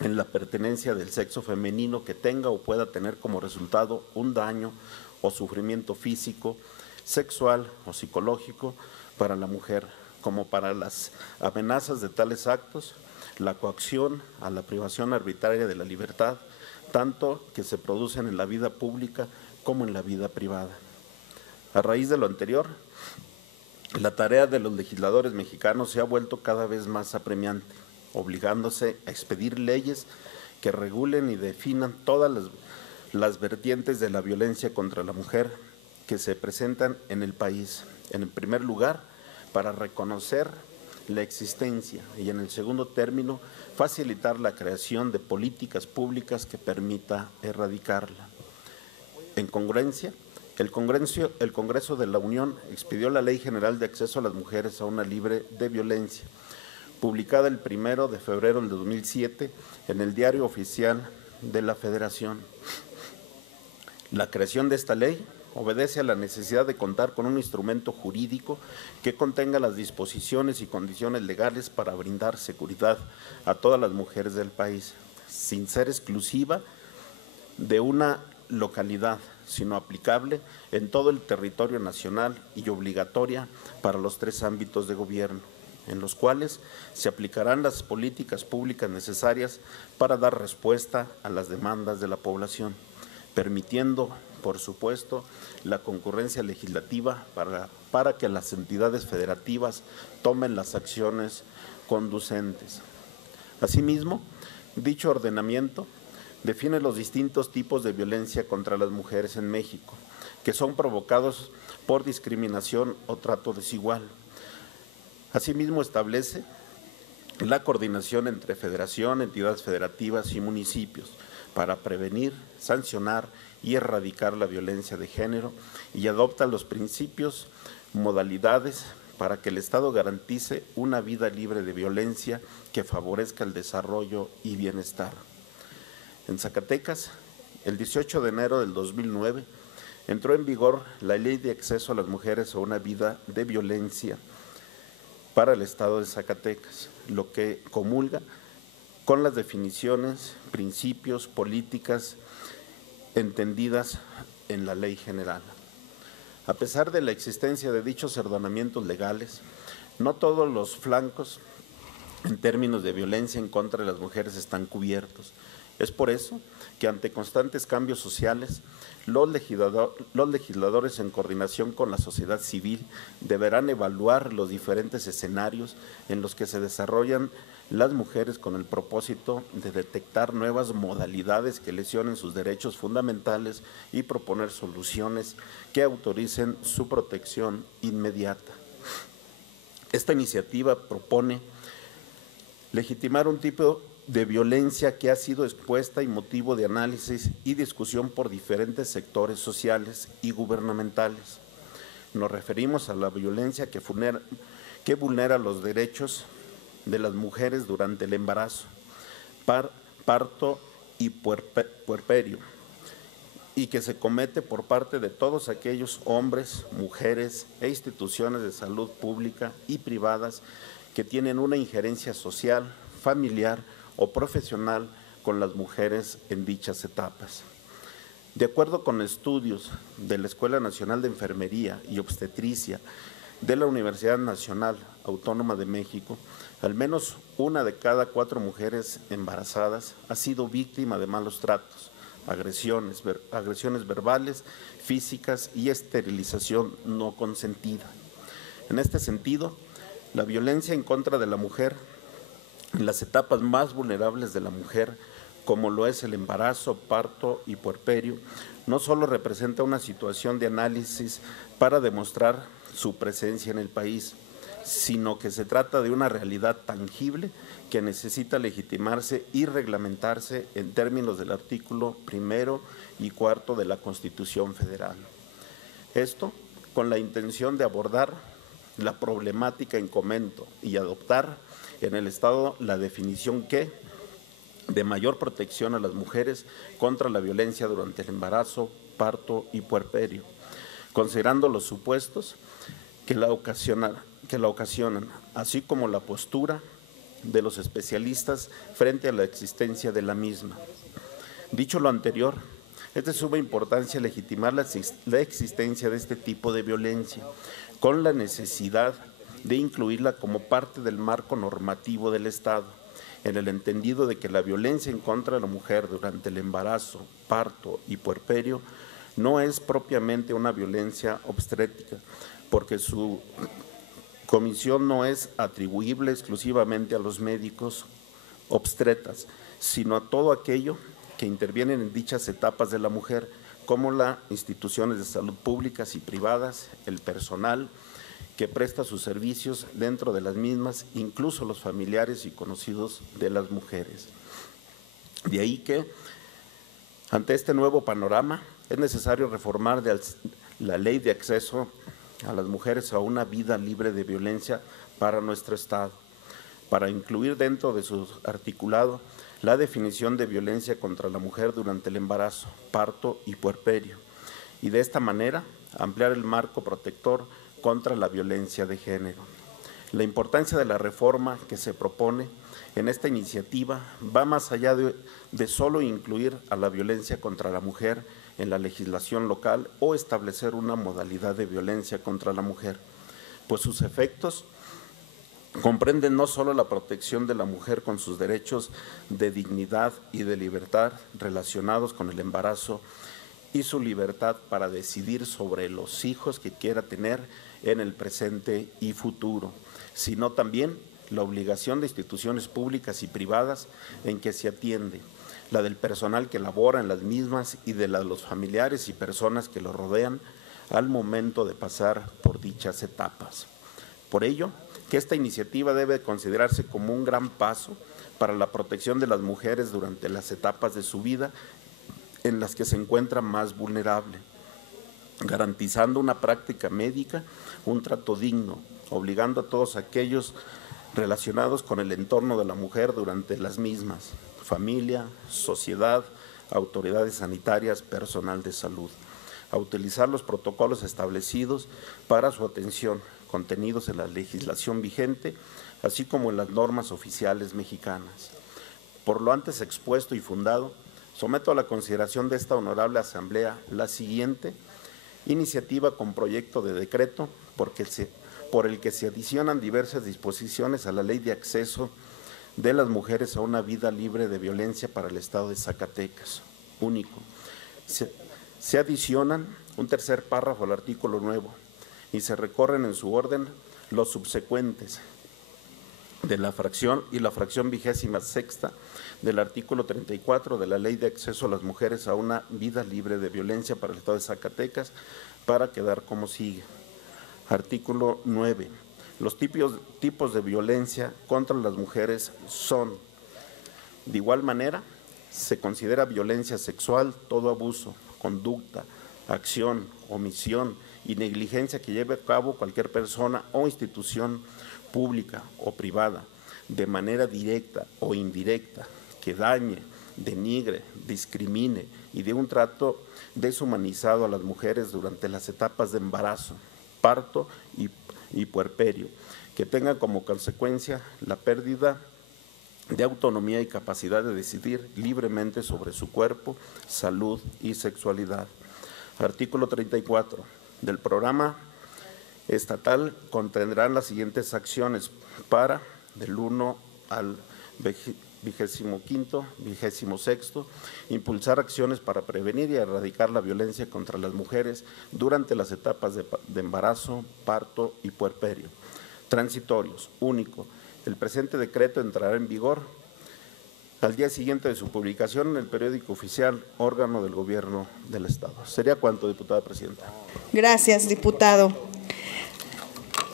en la pertenencia del sexo femenino que tenga o pueda tener como resultado un daño o sufrimiento físico, sexual o psicológico para la mujer, como para las amenazas de tales actos, la coacción a la privación arbitraria de la libertad, tanto que se producen en la vida pública como en la vida privada. A raíz de lo anterior, la tarea de los legisladores mexicanos se ha vuelto cada vez más apremiante, obligándose a expedir leyes que regulen y definan todas las vertientes de la violencia contra la mujer que se presentan en el país. En primer lugar, para reconocer la existencia y, en el segundo término, facilitar la creación de políticas públicas que permita erradicarla. En congruencia, el Congreso de la Unión expidió la Ley General de Acceso a las Mujeres a una libre de violencia, publicada el 1 de febrero del 2007 en el Diario Oficial de la Federación. La creación de esta ley obedece a la necesidad de contar con un instrumento jurídico que contenga las disposiciones y condiciones legales para brindar seguridad a todas las mujeres del país, sin ser exclusiva de una localidad, sino aplicable en todo el territorio nacional y obligatoria para los 3 ámbitos de gobierno, en los cuales se aplicarán las políticas públicas necesarias para dar respuesta a las demandas de la población, permitiendo, por supuesto, la concurrencia legislativa para que las entidades federativas tomen las acciones conducentes. Asimismo, dicho ordenamiento define los distintos tipos de violencia contra las mujeres en México, que son provocados por discriminación o trato desigual. Asimismo, establece la coordinación entre federación, entidades federativas y municipios para prevenir, sancionar y erradicar la violencia de género y adopta los principios, modalidades, para que el Estado garantice una vida libre de violencia que favorezca el desarrollo y bienestar. En Zacatecas, el 18 de enero del 2009, entró en vigor la Ley de Acceso a las Mujeres a una Vida de Violencia para el Estado de Zacatecas, lo que comulga con las definiciones, principios, políticas entendidas en la Ley General. A pesar de la existencia de dichos ordenamientos legales, no todos los flancos en términos de violencia en contra de las mujeres están cubiertos. Es por eso que ante constantes cambios sociales, los legisladores en coordinación con la sociedad civil deberán evaluar los diferentes escenarios en los que se desarrollan las mujeres con el propósito de detectar nuevas modalidades que lesionen sus derechos fundamentales y proponer soluciones que autoricen su protección inmediata. Esta iniciativa propone legitimar un tipo de violencia que ha sido expuesta y motivo de análisis y discusión por diferentes sectores sociales y gubernamentales. Nos referimos a la violencia que vulnera los derechos de las mujeres durante el embarazo, parto y puerperio, y que se comete por parte de todos aquellos hombres, mujeres e instituciones de salud pública y privadas que tienen una injerencia social, familiar o profesional con las mujeres en dichas etapas. De acuerdo con estudios de la Escuela Nacional de Enfermería y Obstetricia de la Universidad Nacional Autónoma de México, al menos una de cada 4 mujeres embarazadas ha sido víctima de malos tratos, agresiones verbales, físicas y esterilización no consentida. En este sentido, la violencia en contra de la mujer en las etapas más vulnerables de la mujer, como lo es el embarazo, parto y puerperio, no solo representa una situación de análisis para demostrar su presencia en el país, sino que se trata de una realidad tangible que necesita legitimarse y reglamentarse en términos del artículo 1 y 4 de la Constitución Federal. Esto con la intención de abordar la problemática en comento y adoptar en el Estado la definición de mayor protección a las mujeres contra la violencia durante el embarazo, parto y puerperio, considerando los supuestos que la ocasionan, así como la postura de los especialistas frente a la existencia de la misma. Dicho lo anterior, es de suma importancia legitimar la existencia de este tipo de violencia, con la necesidad de incluirla como parte del marco normativo del Estado, en el entendido de que la violencia en contra de la mujer durante el embarazo, parto y puerperio no es propiamente una violencia obstétrica, porque su comisión no es atribuible exclusivamente a los médicos obstetras, sino a todo aquello que intervienen en dichas etapas de la mujer, como las instituciones de salud públicas y privadas, el personal que presta sus servicios dentro de las mismas, incluso los familiares y conocidos de las mujeres. De ahí que, ante este nuevo panorama, es necesario reformar la Ley de Acceso a las Mujeres a una Vida Libre de Violencia para nuestro Estado, para incluir dentro de su articulado la definición de violencia contra la mujer durante el embarazo, parto y puerperio, y de esta manera ampliar el marco protector contra la violencia de género. La importancia de la reforma que se propone en esta iniciativa va más allá de solo incluir a la violencia contra la mujer en la legislación local o establecer una modalidad de violencia contra la mujer, pues sus efectos comprenden no solo la protección de la mujer con sus derechos de dignidad y de libertad relacionados con el embarazo y su libertad para decidir sobre los hijos que quiera tener en el presente y futuro, sino también la obligación de instituciones públicas y privadas en que se atiende, la del personal que labora en las mismas y de la de los familiares y personas que lo rodean al momento de pasar por dichas etapas. Por ello, que esta iniciativa debe considerarse como un gran paso para la protección de las mujeres durante las etapas de su vida en las que se encuentra más vulnerable. garantizando una práctica médica, un trato digno, obligando a todos aquellos relacionados con el entorno de la mujer durante las mismas, familia, sociedad, autoridades sanitarias, personal de salud, a utilizar los protocolos establecidos para su atención, contenidos en la legislación vigente, así como en las normas oficiales mexicanas. Por lo antes expuesto y fundado, someto a la consideración de esta honorable asamblea la siguiente iniciativa con proyecto de decreto por el que se adicionan diversas disposiciones a la Ley de Acceso de las Mujeres a una Vida Libre de Violencia para el Estado de Zacatecas. Único. Se adicionan un tercer párrafo al artículo nuevo y se recorren en su orden los subsecuentes de la fracción y la fracción 26ª del artículo 34 de la Ley de Acceso a las Mujeres a una Vida Libre de Violencia para el Estado de Zacatecas, para quedar como sigue. Artículo 9. Los tipos de violencia contra las mujeres son, de igual manera, se considera violencia sexual todo abuso, conducta, acción, omisión y negligencia que lleve a cabo cualquier persona o institución pública o privada, de manera directa o indirecta, que dañe, denigre, discrimine y dé un trato deshumanizado a las mujeres durante las etapas de embarazo, parto y puerperio, que tenga como consecuencia la pérdida de autonomía y capacidad de decidir libremente sobre su cuerpo, salud y sexualidad. Artículo 34 del programa estatal contendrán las siguientes acciones para, del 1 al 25º, 26º, impulsar acciones para prevenir y erradicar la violencia contra las mujeres durante las etapas de embarazo, parto y puerperio. Transitorios, único. El presente decreto entrará en vigor al día siguiente de su publicación en el periódico oficial, órgano del Gobierno del Estado. Sería cuanto, diputada presidenta. Gracias, diputado.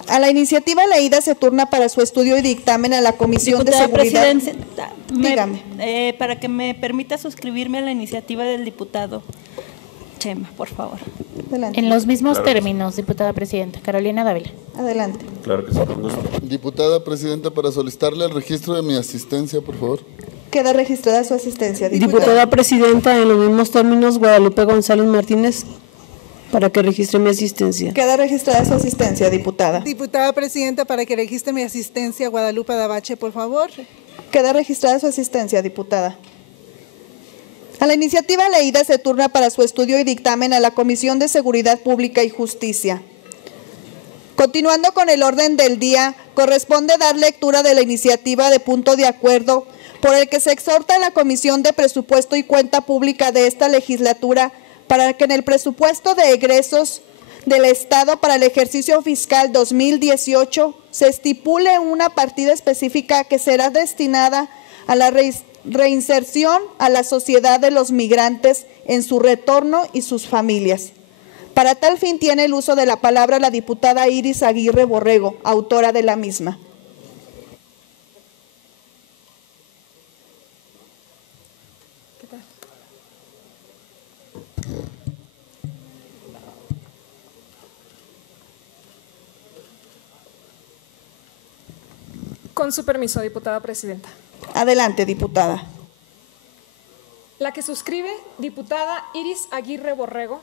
A la iniciativa leída se turna para su estudio y dictamen a la Comisión de Seguridad. Dígame. Para que me permita suscribirme a la iniciativa del diputado Chema, por favor. Adelante. En los mismos términos, diputada presidenta. Carolina Dávila. Adelante. Claro que sí, con gusto. Diputada presidenta, para solicitarle el registro de mi asistencia, por favor. Queda registrada su asistencia. Diputada presidenta, en los mismos términos, Guadalupe González Martínez, para que registre mi asistencia. Queda registrada su asistencia, diputada. Diputada presidenta, para que registre mi asistencia, Guadalupe Davache, por favor. Queda registrada su asistencia, diputada. A la iniciativa leída se turna para su estudio y dictamen a la Comisión de Seguridad Pública y Justicia. Continuando con el orden del día, corresponde dar lectura de la iniciativa de punto de acuerdo por el que se exhorta a la Comisión de Presupuesto y Cuenta Pública de esta legislatura para que en el presupuesto de egresos del Estado para el ejercicio fiscal 2018 se estipule una partida específica que será destinada a la reinserción a la sociedad de los migrantes en su retorno y sus familias. Para tal fin tiene el uso de la palabra la diputada Iris Aguirre Borrego, autora de la misma. Con su permiso, diputada presidenta. Adelante, diputada. La que suscribe, diputada Iris Aguirre Borrego,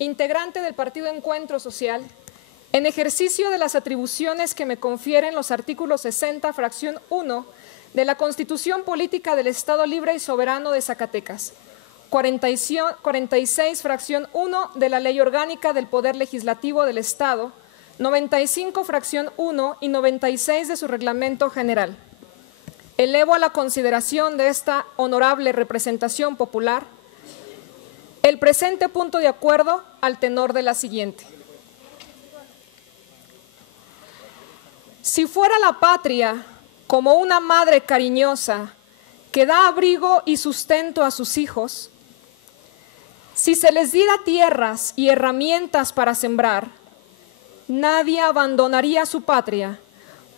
integrante del Partido Encuentro Social, en ejercicio de las atribuciones que me confieren los artículos 60, fracción 1, de la Constitución Política del Estado Libre y Soberano de Zacatecas, 46, fracción 1 de la Ley Orgánica del Poder Legislativo del Estado, 95, fracción 1 y 96 de su Reglamento General. Elevo a la consideración de esta honorable representación popular el presente punto de acuerdo al tenor de la siguiente. Si fuera la patria como una madre cariñosa que da abrigo y sustento a sus hijos, si se les diera tierras y herramientas para sembrar, nadie abandonaría su patria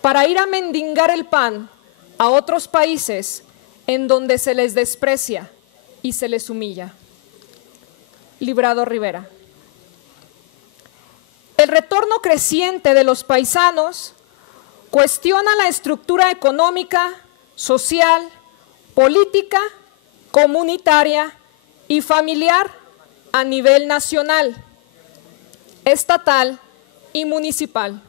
para ir a mendigar el pan a otros países en donde se les desprecia y se les humilla. Librado Rivera. el retorno creciente de los paisanos cuestiona la estructura económica, social, política, comunitaria y familiar a nivel nacional, estatal y municipal,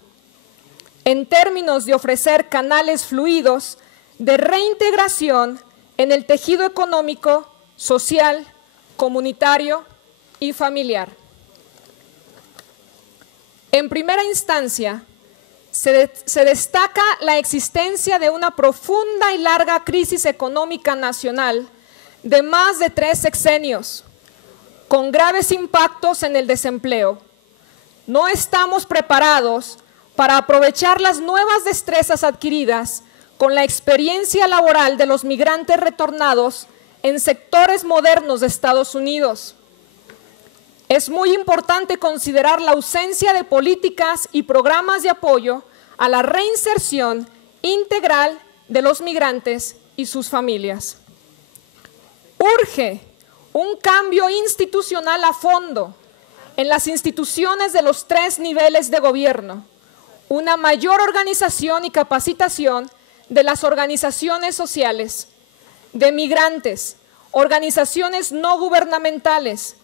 en términos de ofrecer canales fluidos de reintegración en el tejido económico, social, comunitario y familiar. En primera instancia, se destaca la existencia de una profunda y larga crisis económica nacional de más de 3 sexenios, con graves impactos en el desempleo. No estamos preparados para aprovechar las nuevas destrezas adquiridas con la experiencia laboral de los migrantes retornados en sectores modernos de Estados Unidos. Es muy importante considerar la ausencia de políticas y programas de apoyo a la reinserción integral de los migrantes y sus familias. Urge un cambio institucional a fondo en las instituciones de los 3 niveles de gobierno, una mayor organización y capacitación de las organizaciones sociales, de migrantes, organizaciones no gubernamentales,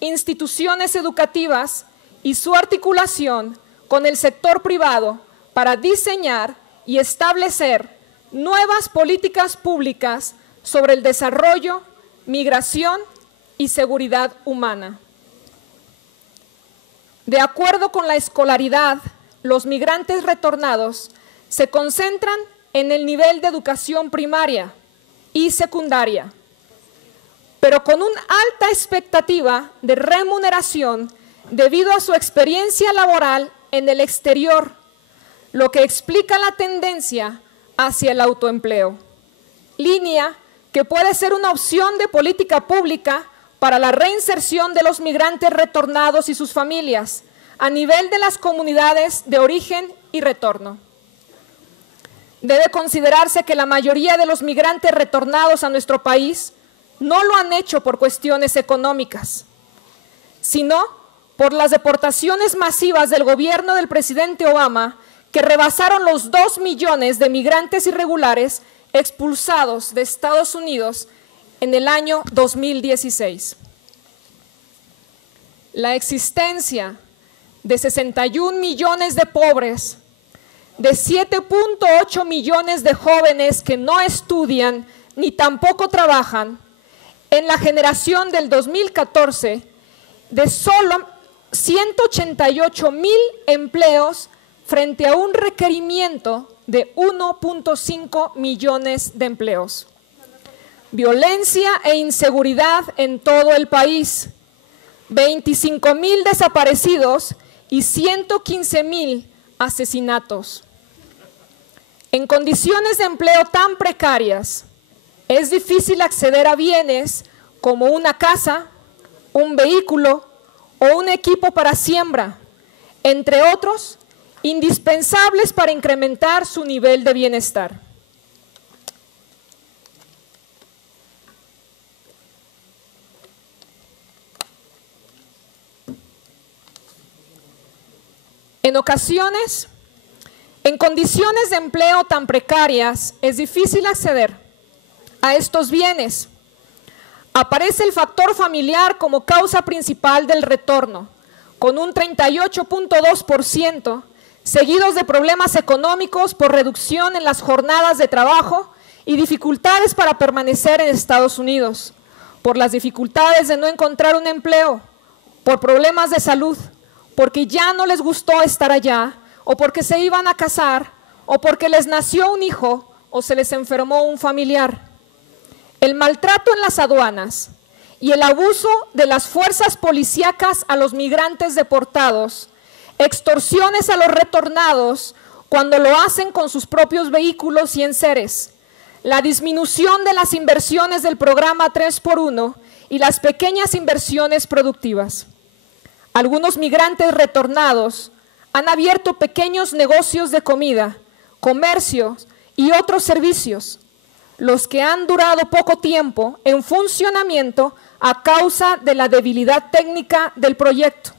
instituciones educativas y su articulación con el sector privado para diseñar y establecer nuevas políticas públicas sobre el desarrollo, migración y seguridad humana. De acuerdo con la escolaridad, los migrantes retornados se concentran en el nivel de educación primaria y secundaria, pero con una alta expectativa de remuneración debido a su experiencia laboral en el exterior, lo que explica la tendencia hacia el autoempleo, línea que puede ser una opción de política pública para la reinserción de los migrantes retornados y sus familias a nivel de las comunidades de origen y retorno. Debe considerarse que la mayoría de los migrantes retornados a nuestro país no lo han hecho por cuestiones económicas, sino por las deportaciones masivas del gobierno del presidente Obama, que rebasaron los 2 millones de migrantes irregulares expulsados de Estados Unidos en el año 2016. La existencia de 61 millones de pobres, de 7.8 millones de jóvenes que no estudian ni tampoco trabajan, en la generación del 2014, de solo 188,000 empleos frente a un requerimiento de 1.5 millones de empleos. Violencia e inseguridad en todo el país, 25,000 desaparecidos y 115,000 asesinatos. En condiciones de empleo tan precarias, es difícil acceder a bienes como una casa, un vehículo o un equipo para siembra, entre otros, indispensables para incrementar su nivel de bienestar. En ocasiones, en condiciones de empleo tan precarias, es difícil acceder a estos bienes. Aparece el factor familiar como causa principal del retorno, con un 38.2%, seguidos de problemas económicos por reducción en las jornadas de trabajo y dificultades para permanecer en Estados Unidos, por las dificultades de no encontrar un empleo, por problemas de salud, porque ya no les gustó estar allá, o porque se iban a casar, o porque les nació un hijo, o se les enfermó un familiar. El maltrato en las aduanas y el abuso de las fuerzas policíacas a los migrantes deportados, extorsiones a los retornados cuando lo hacen con sus propios vehículos y enseres, la disminución de las inversiones del programa 3x1 y las pequeñas inversiones productivas. Algunos migrantes retornados han abierto pequeños negocios de comida, comercios y otros servicios, los que han durado poco tiempo en funcionamiento a causa de la debilidad técnica del proyecto.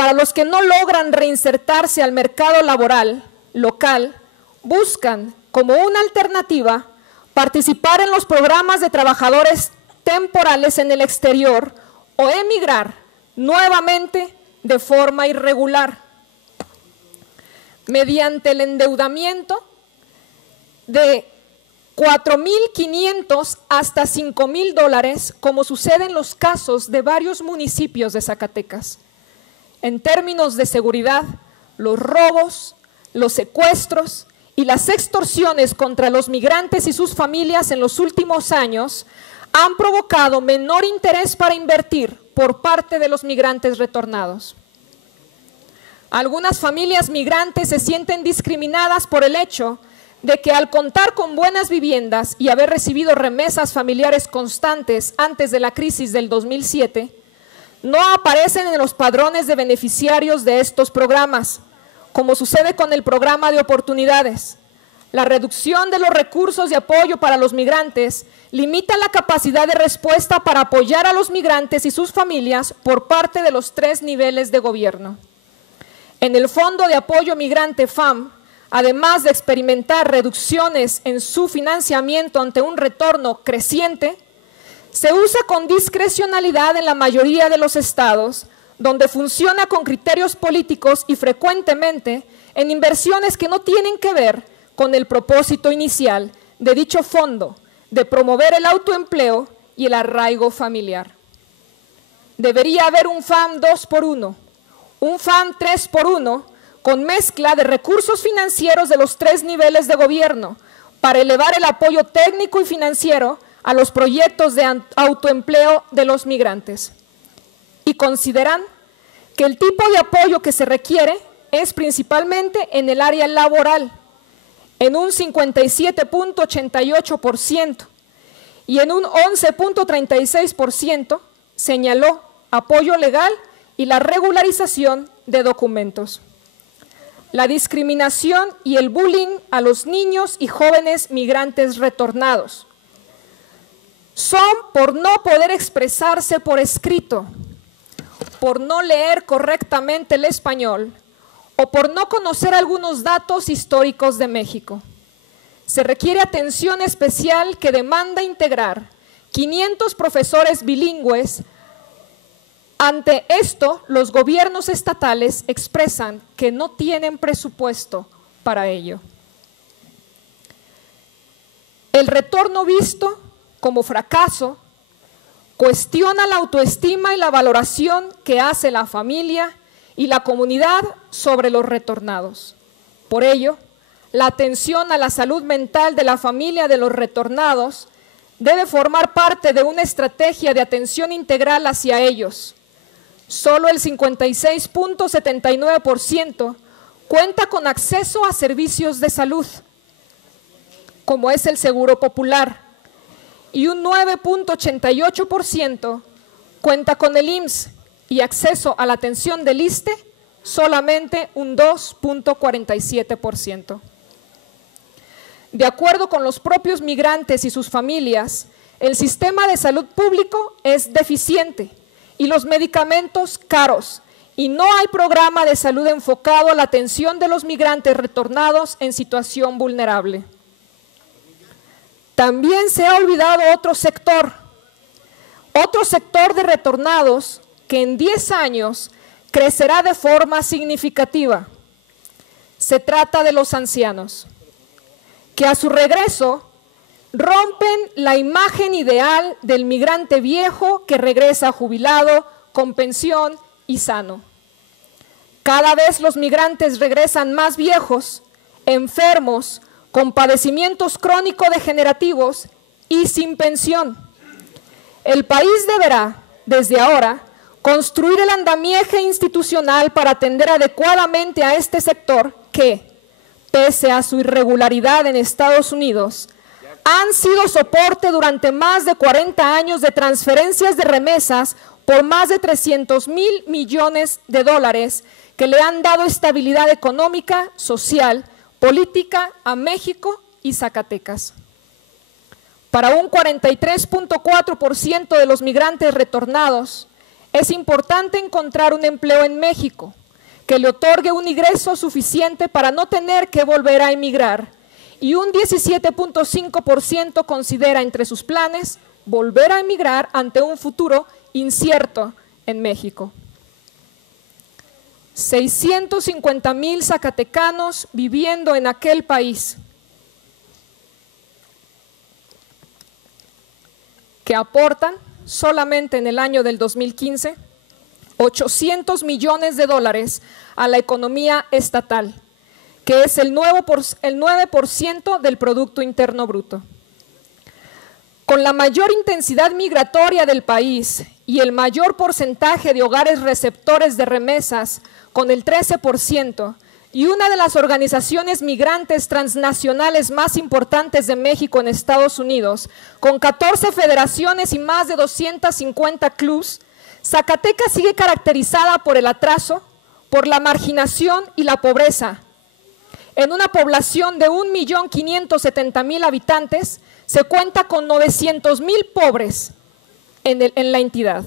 para los que no logran reinsertarse al mercado laboral local, buscan como una alternativa participar en los programas de trabajadores temporales en el exterior o emigrar nuevamente de forma irregular. Mediante el endeudamiento de $4,500 hasta $5,000, como sucede en los casos de varios municipios de Zacatecas. En términos de seguridad, los robos, los secuestros y las extorsiones contra los migrantes y sus familias en los últimos años han provocado menor interés para invertir por parte de los migrantes retornados. Algunas familias migrantes se sienten discriminadas por el hecho de que al contar con buenas viviendas y haber recibido remesas familiares constantes antes de la crisis del 2007, no aparecen en los padrones de beneficiarios de estos programas, como sucede con el programa de oportunidades. La reducción de los recursos de apoyo para los migrantes limita la capacidad de respuesta para apoyar a los migrantes y sus familias por parte de los 3 niveles de gobierno. En el Fondo de Apoyo Migrante FAM, además de experimentar reducciones en su financiamiento ante un retorno creciente, se usa con discrecionalidad en la mayoría de los estados, donde funciona con criterios políticos y frecuentemente en inversiones que no tienen que ver con el propósito inicial de dicho fondo, de promover el autoempleo y el arraigo familiar. Debería haber un FAM 2x1, un FAM 3x1, con mezcla de recursos financieros de los 3 niveles de gobierno para elevar el apoyo técnico y financiero a los proyectos de autoempleo de los migrantes. Y consideran que el tipo de apoyo que se requiere es principalmente en el área laboral, en un 57.88% y en un 11.36% señaló apoyo legal y la regularización de documentos. La discriminación y el bullying a los niños y jóvenes migrantes retornados son por no poder expresarse por escrito, por no leer correctamente el español o por no conocer algunos datos históricos de México. Se requiere atención especial que demanda integrar 500 profesores bilingües. Ante esto, los gobiernos estatales expresan que no tienen presupuesto para ello. El retorno visto como fracaso cuestiona la autoestima y la valoración que hace la familia y la comunidad sobre los retornados. Por ello, la atención a la salud mental de la familia de los retornados debe formar parte de una estrategia de atención integral hacia ellos. Solo el 56.79% cuenta con acceso a servicios de salud, como es el Seguro Popular, y un 9.88% cuenta con el IMSS y acceso a la atención del ISSSTE, solamente un 2.47%. De acuerdo con los propios migrantes y sus familias, el sistema de salud público es deficiente y los medicamentos caros, y no hay programa de salud enfocado a la atención de los migrantes retornados en situación vulnerable. También se ha olvidado otro sector de retornados que en 10 años crecerá de forma significativa. Se trata de los ancianos, que a su regreso rompen la imagen ideal del migrante viejo que regresa jubilado, con pensión y sano. Cada vez los migrantes regresan más viejos, enfermos, con padecimientos crónico-degenerativos y sin pensión. El país deberá, desde ahora, construir el andamiaje institucional para atender adecuadamente a este sector que, pese a su irregularidad en Estados Unidos, han sido soporte durante más de 40 años de transferencias de remesas por más de $300,000 millones que le han dado estabilidad económica, social, política a México y Zacatecas. Para un 43.4% de los migrantes retornados, Es importante encontrar un empleo en México que le otorgue un ingreso suficiente para no tener que volver a emigrar, y un 17.5% considera entre sus planes volver a emigrar ante un futuro incierto en México. 650,000 zacatecanos viviendo en aquel país que aportan solamente en el año del 2015 $800 millones a la economía estatal, que es el 9% del Producto Interno Bruto. Con la mayor intensidad migratoria del país y el mayor porcentaje de hogares receptores de remesas, con el 13%, y una de las organizaciones migrantes transnacionales más importantes de México en Estados Unidos, con 14 federaciones y más de 250 clubs, Zacatecas sigue caracterizada por el atraso, por la marginación y la pobreza. En una población de 1.570.000 habitantes, se cuenta con 900,000 pobres en la entidad.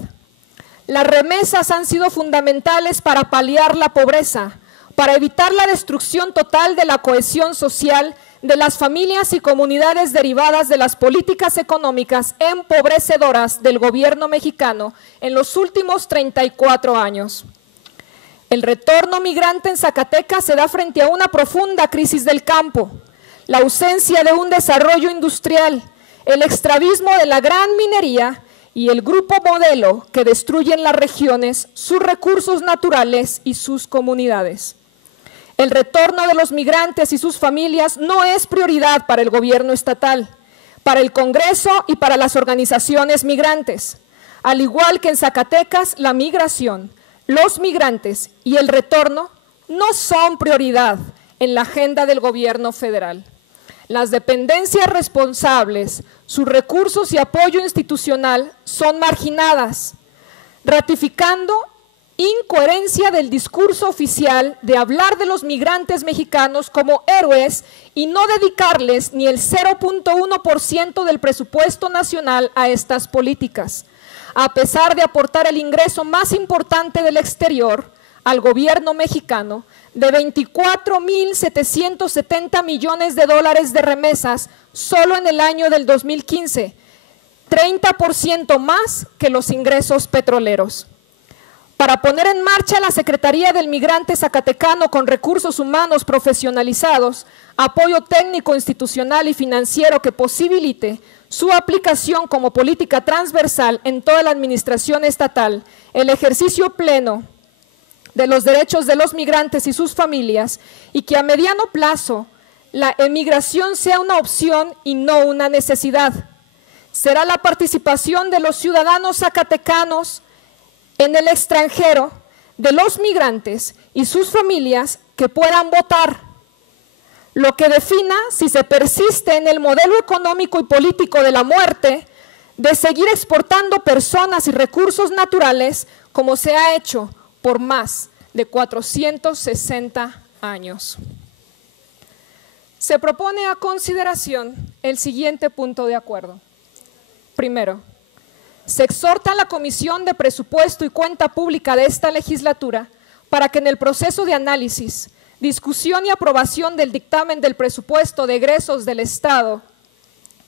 Las remesas han sido fundamentales para paliar la pobreza, para evitar la destrucción total de la cohesión social de las familias y comunidades derivadas de las políticas económicas empobrecedoras del gobierno mexicano en los últimos 34 años. El retorno migrante en Zacatecas se da frente a una profunda crisis del campo, la ausencia de un desarrollo industrial, el extravismo de la gran minería y el grupo modelo que destruyen las regiones, sus recursos naturales y sus comunidades. El retorno de los migrantes y sus familias no es prioridad para el gobierno estatal, para el Congreso y para las organizaciones migrantes. Al igual que en Zacatecas, la migración, los migrantes y el retorno no son prioridad en la agenda del gobierno federal. Las dependencias responsables, sus recursos y apoyo institucional son marginadas, ratificando incoherencia del discurso oficial de hablar de los migrantes mexicanos como héroes y no dedicarles ni el 0.1% del presupuesto nacional a estas políticas, a pesar de aportar el ingreso más importante del exterior al gobierno mexicano de $24,770 millones de remesas solo en el año del 2015, 30% más que los ingresos petroleros. Para poner en marcha la Secretaría del Migrante Zacatecano con recursos humanos profesionalizados, apoyo técnico, institucional y financiero que posibilite su aplicación como política transversal en toda la administración estatal, el ejercicio pleno de los derechos de los migrantes y sus familias, y que a mediano plazo la emigración sea una opción y no una necesidad. Será la participación de los ciudadanos zacatecanos en el extranjero, de los migrantes y sus familias que puedan votar, lo que defina si se persiste en el modelo económico y político de la muerte, de seguir exportando personas y recursos naturales como se ha hecho por más de 460 años. Se propone a consideración el siguiente punto de acuerdo. Primero, se exhorta a la Comisión de Presupuesto y Cuenta Pública de esta legislatura para que en el proceso de análisis, discusión y aprobación del dictamen del presupuesto de egresos del Estado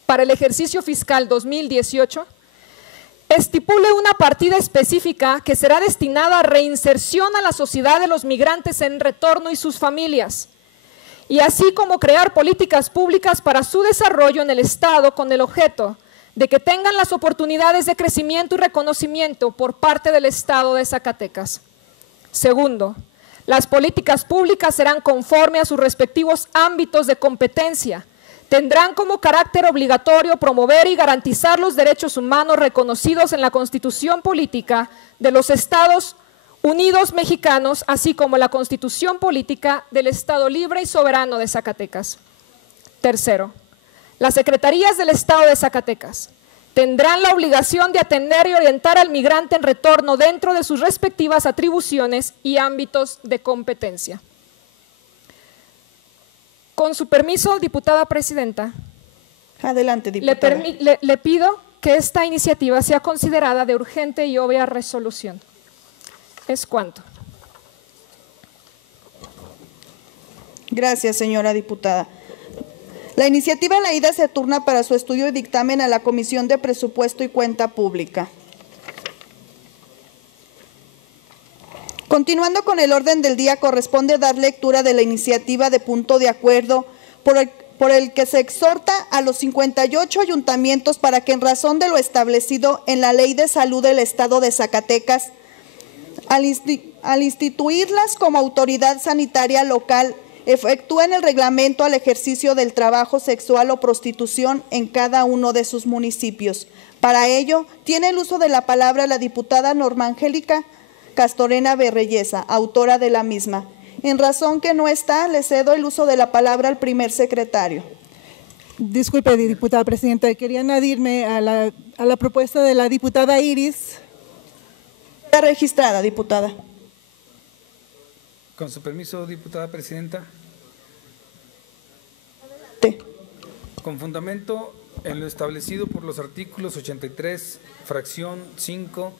para el ejercicio fiscal 2018, estipule una partida específica que será destinada a reinserción a la sociedad de los migrantes en retorno y sus familias, y así como crear políticas públicas para su desarrollo en el Estado con el objeto de que tengan las oportunidades de crecimiento y reconocimiento por parte del Estado de Zacatecas. Segundo, las políticas públicas serán conforme a sus respectivos ámbitos de competencia. Tendrán como carácter obligatorio promover y garantizar los derechos humanos reconocidos en la Constitución Política de los Estados Unidos Mexicanos, así como la Constitución Política del Estado Libre y Soberano de Zacatecas. Tercero, las secretarías del Estado de Zacatecas tendrán la obligación de atender y orientar al migrante en retorno dentro de sus respectivas atribuciones y ámbitos de competencia. Con su permiso, diputada presidenta. Adelante, diputada. Le pido que esta iniciativa sea considerada de urgente y obvia resolución. Es cuanto. Gracias, señora diputada. La iniciativa leída se turna para su estudio y dictamen a la Comisión de Presupuesto y Cuenta Pública. Continuando con el orden del día, corresponde dar lectura de la iniciativa de punto de acuerdo por el que se exhorta a los 58 ayuntamientos para que, en razón de lo establecido en la Ley de Salud del Estado de Zacatecas, al instituirlas como autoridad sanitaria local, efectúen el reglamento al ejercicio del trabajo sexual o prostitución en cada uno de sus municipios. Para ello, tiene el uso de la palabra la diputada Norma Angélica Castorena Berreyesa, autora de la misma. En razón que no está, le cedo el uso de la palabra al primer secretario. Disculpe, diputada presidenta, quería añadirme a la propuesta de la diputada Iris. Está registrada, diputada. Con su permiso, diputada presidenta. Con fundamento en lo establecido por los artículos 83, fracción 5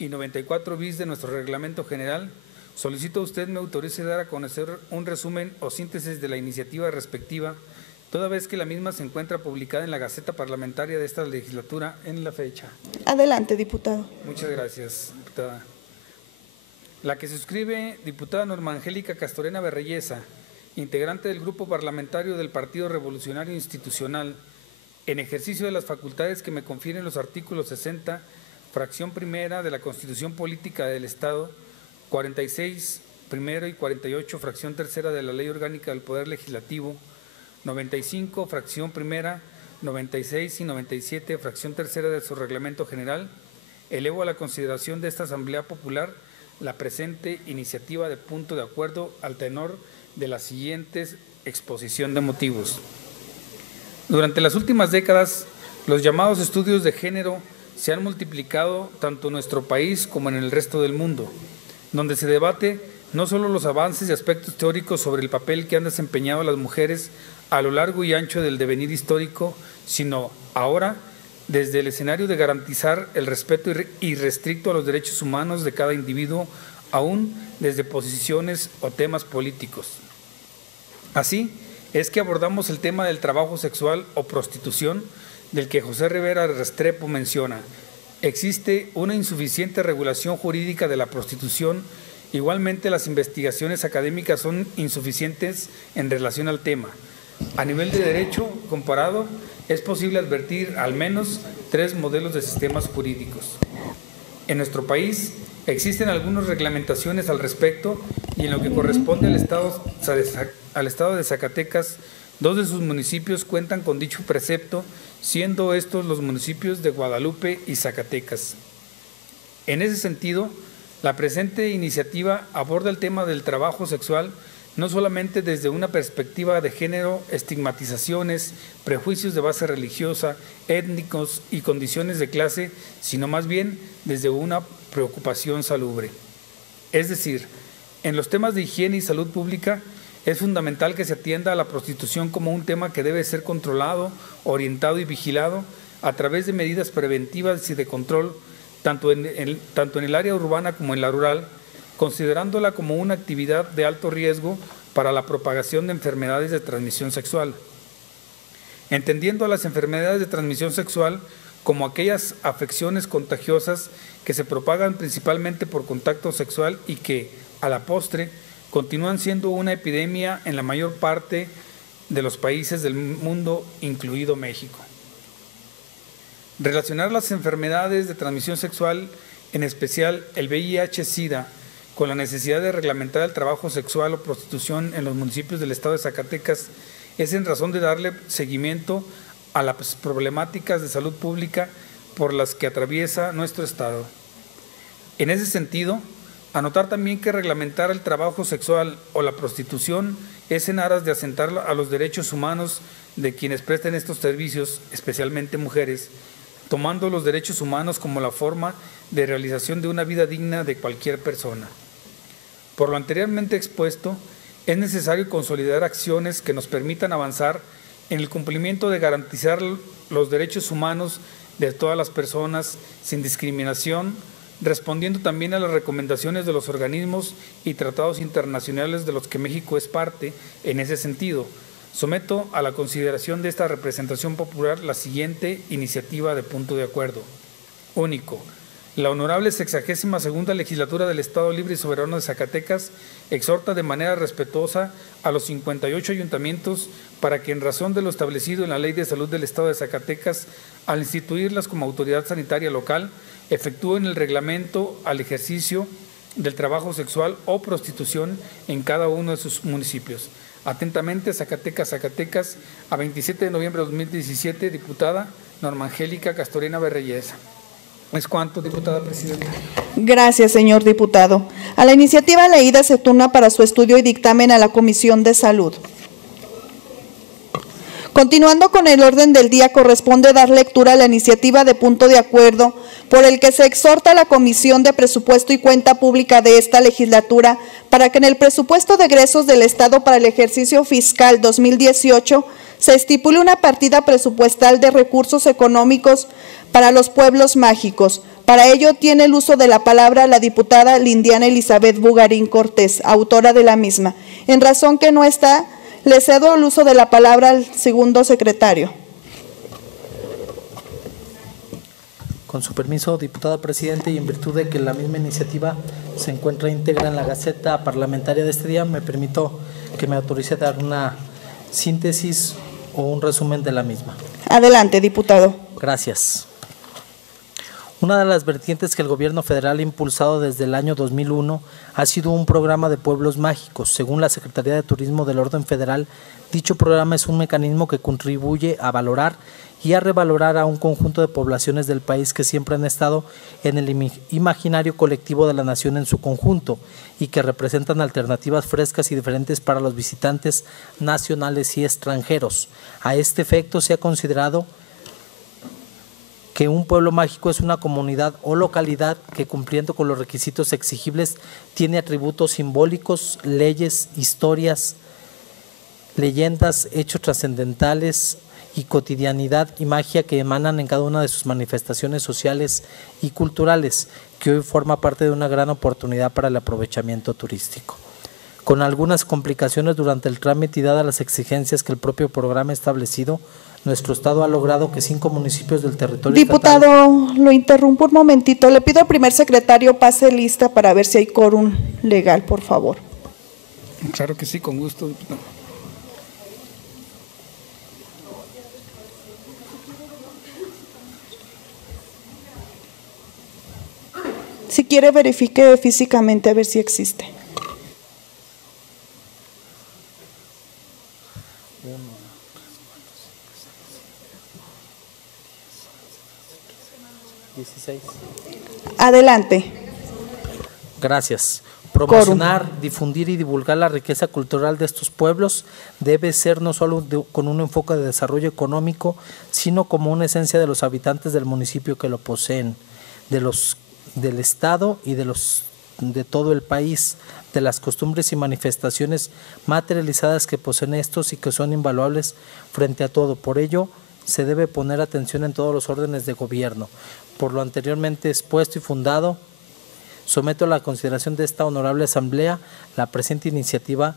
y 94 bis de nuestro reglamento general, solicito a usted me autorice dar a conocer un resumen o síntesis de la iniciativa respectiva, toda vez que la misma se encuentra publicada en la Gaceta Parlamentaria de esta legislatura en la fecha. Adelante, diputado. Muchas gracias, diputada. La que suscribe, diputada Norma Angélica Castorena Berreyesa, integrante del Grupo Parlamentario del Partido Revolucionario Institucional, en ejercicio de las facultades que me confieren los artículos 60, fracción primera de la Constitución Política del Estado, 46 primero y 48, fracción tercera de la Ley Orgánica del Poder Legislativo, 95, fracción primera, 96 y 97, fracción tercera de su Reglamento General, elevo a la consideración de esta Asamblea Popular la presente iniciativa de punto de acuerdo al tenor de la siguiente exposición de motivos. Durante las últimas décadas, los llamados estudios de género se han multiplicado tanto en nuestro país como en el resto del mundo, donde se debate no solo los avances y aspectos teóricos sobre el papel que han desempeñado las mujeres a lo largo y ancho del devenir histórico, sino ahora desde el escenario de garantizar el respeto irrestricto a los derechos humanos de cada individuo, aún desde posiciones o temas políticos. Así es que abordamos el tema del trabajo sexual o prostitución, del que José Rivera Restrepo menciona. Existe una insuficiente regulación jurídica de la prostitución. Igualmente, las investigaciones académicas son insuficientes en relación al tema. A nivel de derecho comparado, es posible advertir al menos 3 modelos de sistemas jurídicos. En nuestro país existen algunas reglamentaciones al respecto y en lo que corresponde al Estado de Zacatecas, 2 de sus municipios cuentan con dicho precepto, siendo estos los municipios de Guadalupe y Zacatecas. En ese sentido, la presente iniciativa aborda el tema del trabajo sexual no solamente desde una perspectiva de género, estigmatizaciones, prejuicios de base religiosa, étnicos y condiciones de clase, sino más bien desde una preocupación salubre. Es decir, en los temas de higiene y salud pública es fundamental que se atienda a la prostitución como un tema que debe ser controlado, orientado y vigilado a través de medidas preventivas y de control, tanto en el área urbana como en la rural, considerándola como una actividad de alto riesgo para la propagación de enfermedades de transmisión sexual. Entendiendo a las enfermedades de transmisión sexual como aquellas afecciones contagiosas que se propagan principalmente por contacto sexual y que, a la postre, continúan siendo una epidemia en la mayor parte de los países del mundo, incluido México. Relacionar las enfermedades de transmisión sexual, en especial el VIH-Sida, con la necesidad de reglamentar el trabajo sexual o prostitución en los municipios del Estado de Zacatecas es en razón de darle seguimiento a las problemáticas de salud pública por las que atraviesa nuestro Estado. En ese sentido, anotar también que reglamentar el trabajo sexual o la prostitución es en aras de asentar a los derechos humanos de quienes presten estos servicios, especialmente mujeres, tomando los derechos humanos como la forma de realización de una vida digna de cualquier persona. Por lo anteriormente expuesto, es necesario consolidar acciones que nos permitan avanzar en el cumplimiento de garantizar los derechos humanos de todas las personas sin discriminación, respondiendo también a las recomendaciones de los organismos y tratados internacionales de los que México es parte en ese sentido. Someto a la consideración de esta representación popular la siguiente iniciativa de punto de acuerdo. Único. La honorable 62ª Legislatura del Estado Libre y Soberano de Zacatecas exhorta de manera respetuosa a los 58 ayuntamientos para que, en razón de lo establecido en la Ley de Salud del Estado de Zacatecas, al instituirlas como autoridad sanitaria local, efectúen el reglamento al ejercicio del trabajo sexual o prostitución en cada uno de sus municipios. Atentamente, Zacatecas, Zacatecas, a 27 de noviembre de 2017, diputada Norma Angélica Castorena Berreyesa. ¿Es cuánto, diputada presidenta? Gracias, señor diputado. A la iniciativa leída se turna para su estudio y dictamen a la Comisión de Salud. Continuando con el orden del día, corresponde dar lectura a la iniciativa de punto de acuerdo por el que se exhorta a la Comisión de Presupuesto y Cuenta Pública de esta legislatura para que en el presupuesto de egresos del Estado para el ejercicio fiscal 2018 se estipule una partida presupuestal de recursos económicos para los pueblos mágicos. Para ello tiene el uso de la palabra la diputada Lindiana Elizabeth Bugarín Cortés, autora de la misma. En razón que no está, le cedo el uso de la palabra al segundo secretario. Con su permiso, diputada presidente, y en virtud de que la misma iniciativa se encuentra íntegra en la Gaceta Parlamentaria de este día, me permito que me autorice a dar una síntesis o un resumen de la misma. Adelante, diputado. Gracias. Una de las vertientes que el gobierno federal ha impulsado desde el año 2001 ha sido un programa de pueblos mágicos. Según la Secretaría de Turismo del Orden Federal, dicho programa es un mecanismo que contribuye a valorar y a revalorar a un conjunto de poblaciones del país que siempre han estado en el imaginario colectivo de la nación en su conjunto y que representan alternativas frescas y diferentes para los visitantes nacionales y extranjeros. A este efecto se ha considerado que un pueblo mágico es una comunidad o localidad que, cumpliendo con los requisitos exigibles, tiene atributos simbólicos, leyes, historias, leyendas, hechos trascendentales y cotidianidad y magia que emanan en cada una de sus manifestaciones sociales y culturales, que hoy forma parte de una gran oportunidad para el aprovechamiento turístico. Con algunas complicaciones durante el trámite y dadas las exigencias que el propio programa ha establecido, nuestro Estado ha logrado que 5 municipios del territorio diputado, estatal… lo interrumpo un momentito. Le pido al primer secretario pase lista para ver si hay quórum legal, por favor. Claro que sí, con gusto, diputado. Si quiere, verifique físicamente a ver si existe. Adelante. Gracias. Promocionar, difundir y divulgar la riqueza cultural de estos pueblos debe ser no solo con un enfoque de desarrollo económico, sino como una esencia de los habitantes del municipio que lo poseen, del Estado y de todo el país, de las costumbres y manifestaciones materializadas que poseen estos y que son invaluables frente a todo. Por ello, se debe poner atención en todos los órdenes de gobierno. Por lo anteriormente expuesto y fundado, someto a la consideración de esta honorable asamblea la presente iniciativa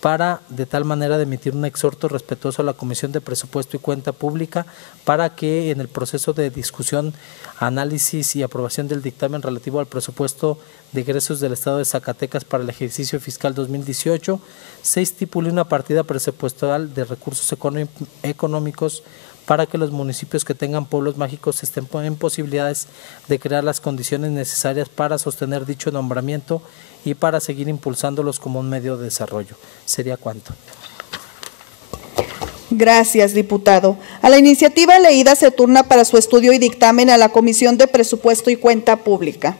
para de tal manera de emitir un exhorto respetuoso a la Comisión de Presupuesto y Cuenta Pública para que en el proceso de discusión, análisis y aprobación del dictamen relativo al presupuesto de egresos del Estado de Zacatecas para el ejercicio fiscal 2018 se estipule una partida presupuestal de recursos económicos para que los municipios que tengan pueblos mágicos estén en posibilidades de crear las condiciones necesarias para sostener dicho nombramiento y para seguir impulsándolos como un medio de desarrollo. ¿Sería cuánto? Gracias, diputado. A la iniciativa leída se turna para su estudio y dictamen a la Comisión de Presupuesto y Cuenta Pública.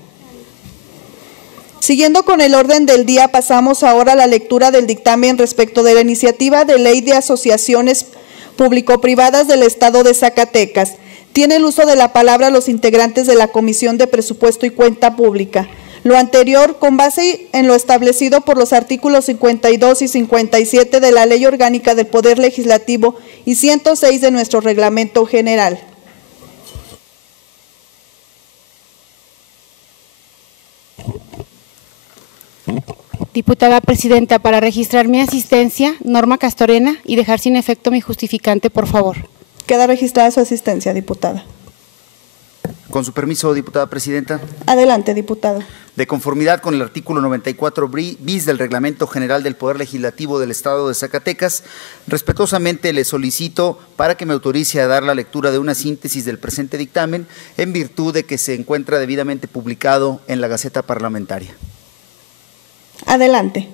Siguiendo con el orden del día, pasamos ahora a la lectura del dictamen respecto de la iniciativa de ley de asociaciones público-privadas del Estado de Zacatecas. Tiene el uso de la palabra los integrantes de la Comisión de Presupuesto y Cuenta Pública. Lo anterior, con base en lo establecido por los artículos 52 y 57 de la Ley Orgánica del Poder Legislativo y 106 de nuestro Reglamento General. Diputada Presidenta, para registrar mi asistencia, Norma Castorena, y dejar sin efecto mi justificante, por favor. Queda registrada su asistencia, diputada. Con su permiso, diputada Presidenta. Adelante, diputado. De conformidad con el artículo 94 bis del Reglamento General del Poder Legislativo del Estado de Zacatecas, respetuosamente le solicito para que me autorice a dar la lectura de una síntesis del presente dictamen en virtud de que se encuentra debidamente publicado en la Gaceta Parlamentaria. Adelante.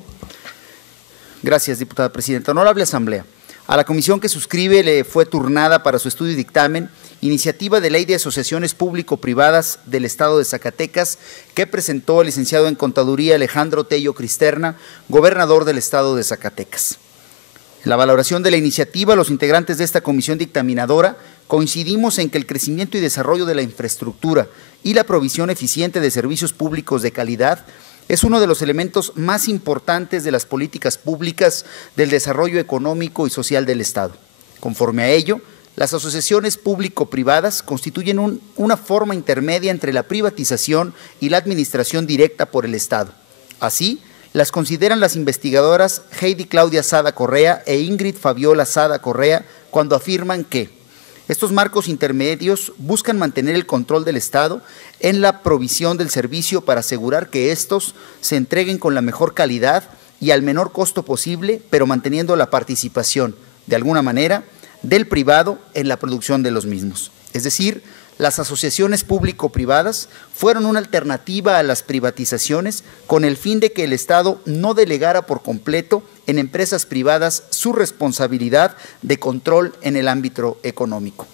Gracias, diputada Presidenta. Honorable Asamblea, a la comisión que suscribe le fue turnada para su estudio y dictamen iniciativa de ley de asociaciones público-privadas del Estado de Zacatecas que presentó el licenciado en Contaduría Alejandro Tello Cristerna, gobernador del Estado de Zacatecas. En la valoración de la iniciativa, los integrantes de esta comisión dictaminadora coincidimos en que el crecimiento y desarrollo de la infraestructura y la provisión eficiente de servicios públicos de calidad es uno de los elementos más importantes de las políticas públicas del desarrollo económico y social del Estado. Conforme a ello, las asociaciones público-privadas constituyen una forma intermedia entre la privatización y la administración directa por el Estado. Así, las consideran las investigadoras Heidi Claudia Sada Correa e Ingrid Fabiola Sada Correa cuando afirman que estos marcos intermedios buscan mantener el control del Estado en la provisión del servicio para asegurar que estos se entreguen con la mejor calidad y al menor costo posible, pero manteniendo la participación, de alguna manera, del privado en la producción de los mismos. Es decir, las asociaciones público-privadas fueron una alternativa a las privatizaciones con el fin de que el Estado no delegara por completo en empresas privadas su responsabilidad de control en el ámbito económico.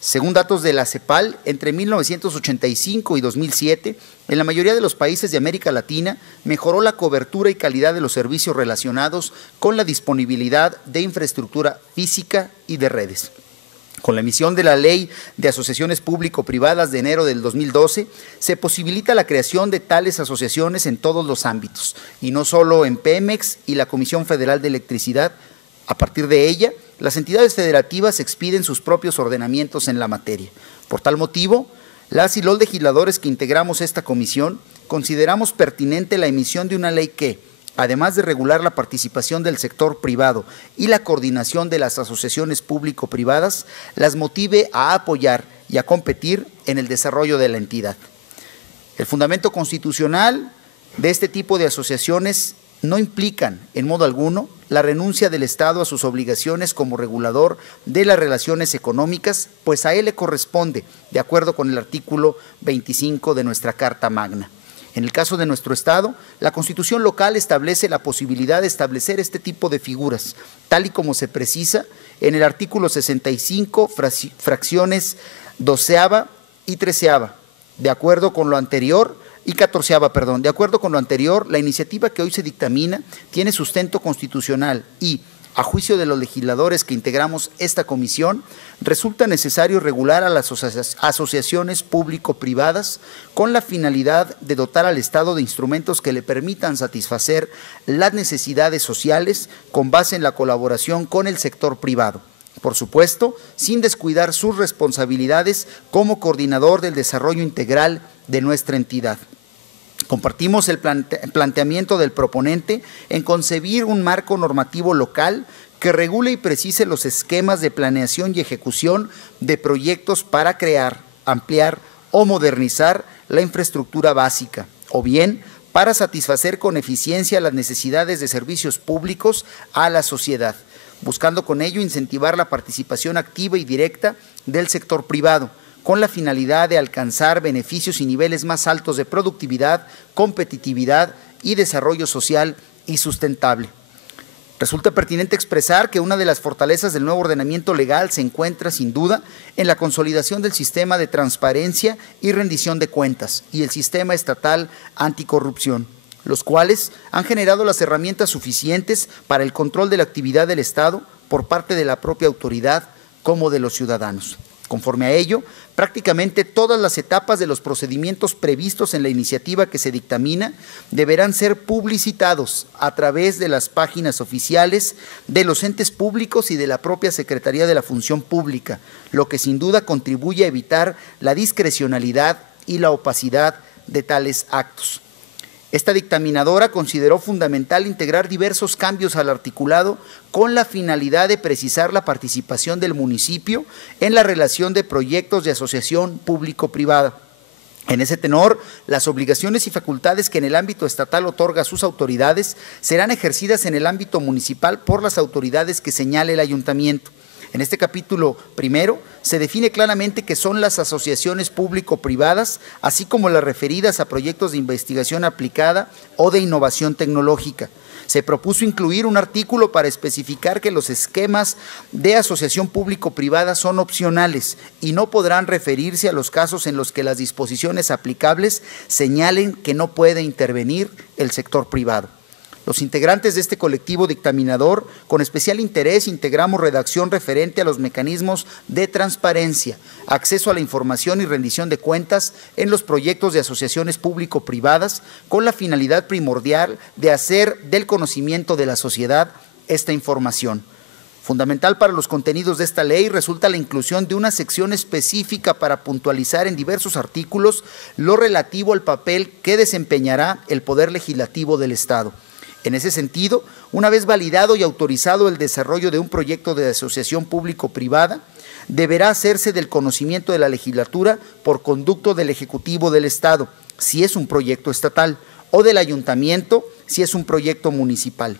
Según datos de la CEPAL, entre 1985 y 2007, en la mayoría de los países de América Latina mejoró la cobertura y calidad de los servicios relacionados con la disponibilidad de infraestructura física y de redes. Con la emisión de la Ley de Asociaciones Público-Privadas de enero del 2012, se posibilita la creación de tales asociaciones en todos los ámbitos, y no solo en Pemex y la Comisión Federal de Electricidad. A partir de ella, las entidades federativas expiden sus propios ordenamientos en la materia. Por tal motivo, las y los legisladores que integramos esta comisión consideramos pertinente la emisión de una ley que, además de regular la participación del sector privado y la coordinación de las asociaciones público-privadas, las motive a apoyar y a competir en el desarrollo de la entidad. El fundamento constitucional de este tipo de asociaciones no implican, en modo alguno, la renuncia del Estado a sus obligaciones como regulador de las relaciones económicas, pues a él le corresponde, de acuerdo con el artículo 25 de nuestra Carta Magna. En el caso de nuestro Estado, la Constitución local establece la posibilidad de establecer este tipo de figuras, tal y como se precisa en el artículo 65, fracciones 12ª y 13ª. De acuerdo con lo anterior, y 14ª, perdón. De acuerdo con lo anterior, la iniciativa que hoy se dictamina tiene sustento constitucional y, a juicio de los legisladores que integramos esta comisión, resulta necesario regular a las asociaciones público-privadas con la finalidad de dotar al Estado de instrumentos que le permitan satisfacer las necesidades sociales con base en la colaboración con el sector privado. Por supuesto, sin descuidar sus responsabilidades como coordinador del desarrollo integral de nuestra entidad. Compartimos el planteamiento del proponente en concebir un marco normativo local que regule y precise los esquemas de planeación y ejecución de proyectos para crear, ampliar o modernizar la infraestructura básica, o bien para satisfacer con eficiencia las necesidades de servicios públicos a la sociedad, buscando con ello incentivar la participación activa y directa del sector privado, con la finalidad de alcanzar beneficios y niveles más altos de productividad, competitividad y desarrollo social y sustentable. Resulta pertinente expresar que una de las fortalezas del nuevo ordenamiento legal se encuentra, sin duda, en la consolidación del sistema de transparencia y rendición de cuentas y el sistema estatal anticorrupción, los cuales han generado las herramientas suficientes para el control de la actividad del Estado por parte de la propia autoridad como de los ciudadanos. Conforme a ello, prácticamente todas las etapas de los procedimientos previstos en la iniciativa que se dictamina deberán ser publicitados a través de las páginas oficiales de los entes públicos y de la propia Secretaría de la Función Pública, lo que sin duda contribuye a evitar la discrecionalidad y la opacidad de tales actos. Esta dictaminadora consideró fundamental integrar diversos cambios al articulado con la finalidad de precisar la participación del municipio en la relación de proyectos de asociación público-privada. En ese tenor, las obligaciones y facultades que en el ámbito estatal otorga a sus autoridades serán ejercidas en el ámbito municipal por las autoridades que señale el ayuntamiento. En este capítulo primero se define claramente que son las asociaciones público-privadas, así como las referidas a proyectos de investigación aplicada o de innovación tecnológica. Se propuso incluir un artículo para especificar que los esquemas de asociación público-privada son opcionales y no podrán referirse a los casos en los que las disposiciones aplicables señalen que no puede intervenir el sector privado. Los integrantes de este colectivo dictaminador, con especial interés, integramos redacción referente a los mecanismos de transparencia, acceso a la información y rendición de cuentas en los proyectos de asociaciones público-privadas, con la finalidad primordial de hacer del conocimiento de la sociedad esta información. Fundamental para los contenidos de esta ley resulta la inclusión de una sección específica para puntualizar en diversos artículos lo relativo al papel que desempeñará el Poder Legislativo del Estado. En ese sentido, una vez validado y autorizado el desarrollo de un proyecto de asociación público-privada, deberá hacerse del conocimiento de la legislatura por conducto del Ejecutivo del Estado, si es un proyecto estatal, o del Ayuntamiento, si es un proyecto municipal,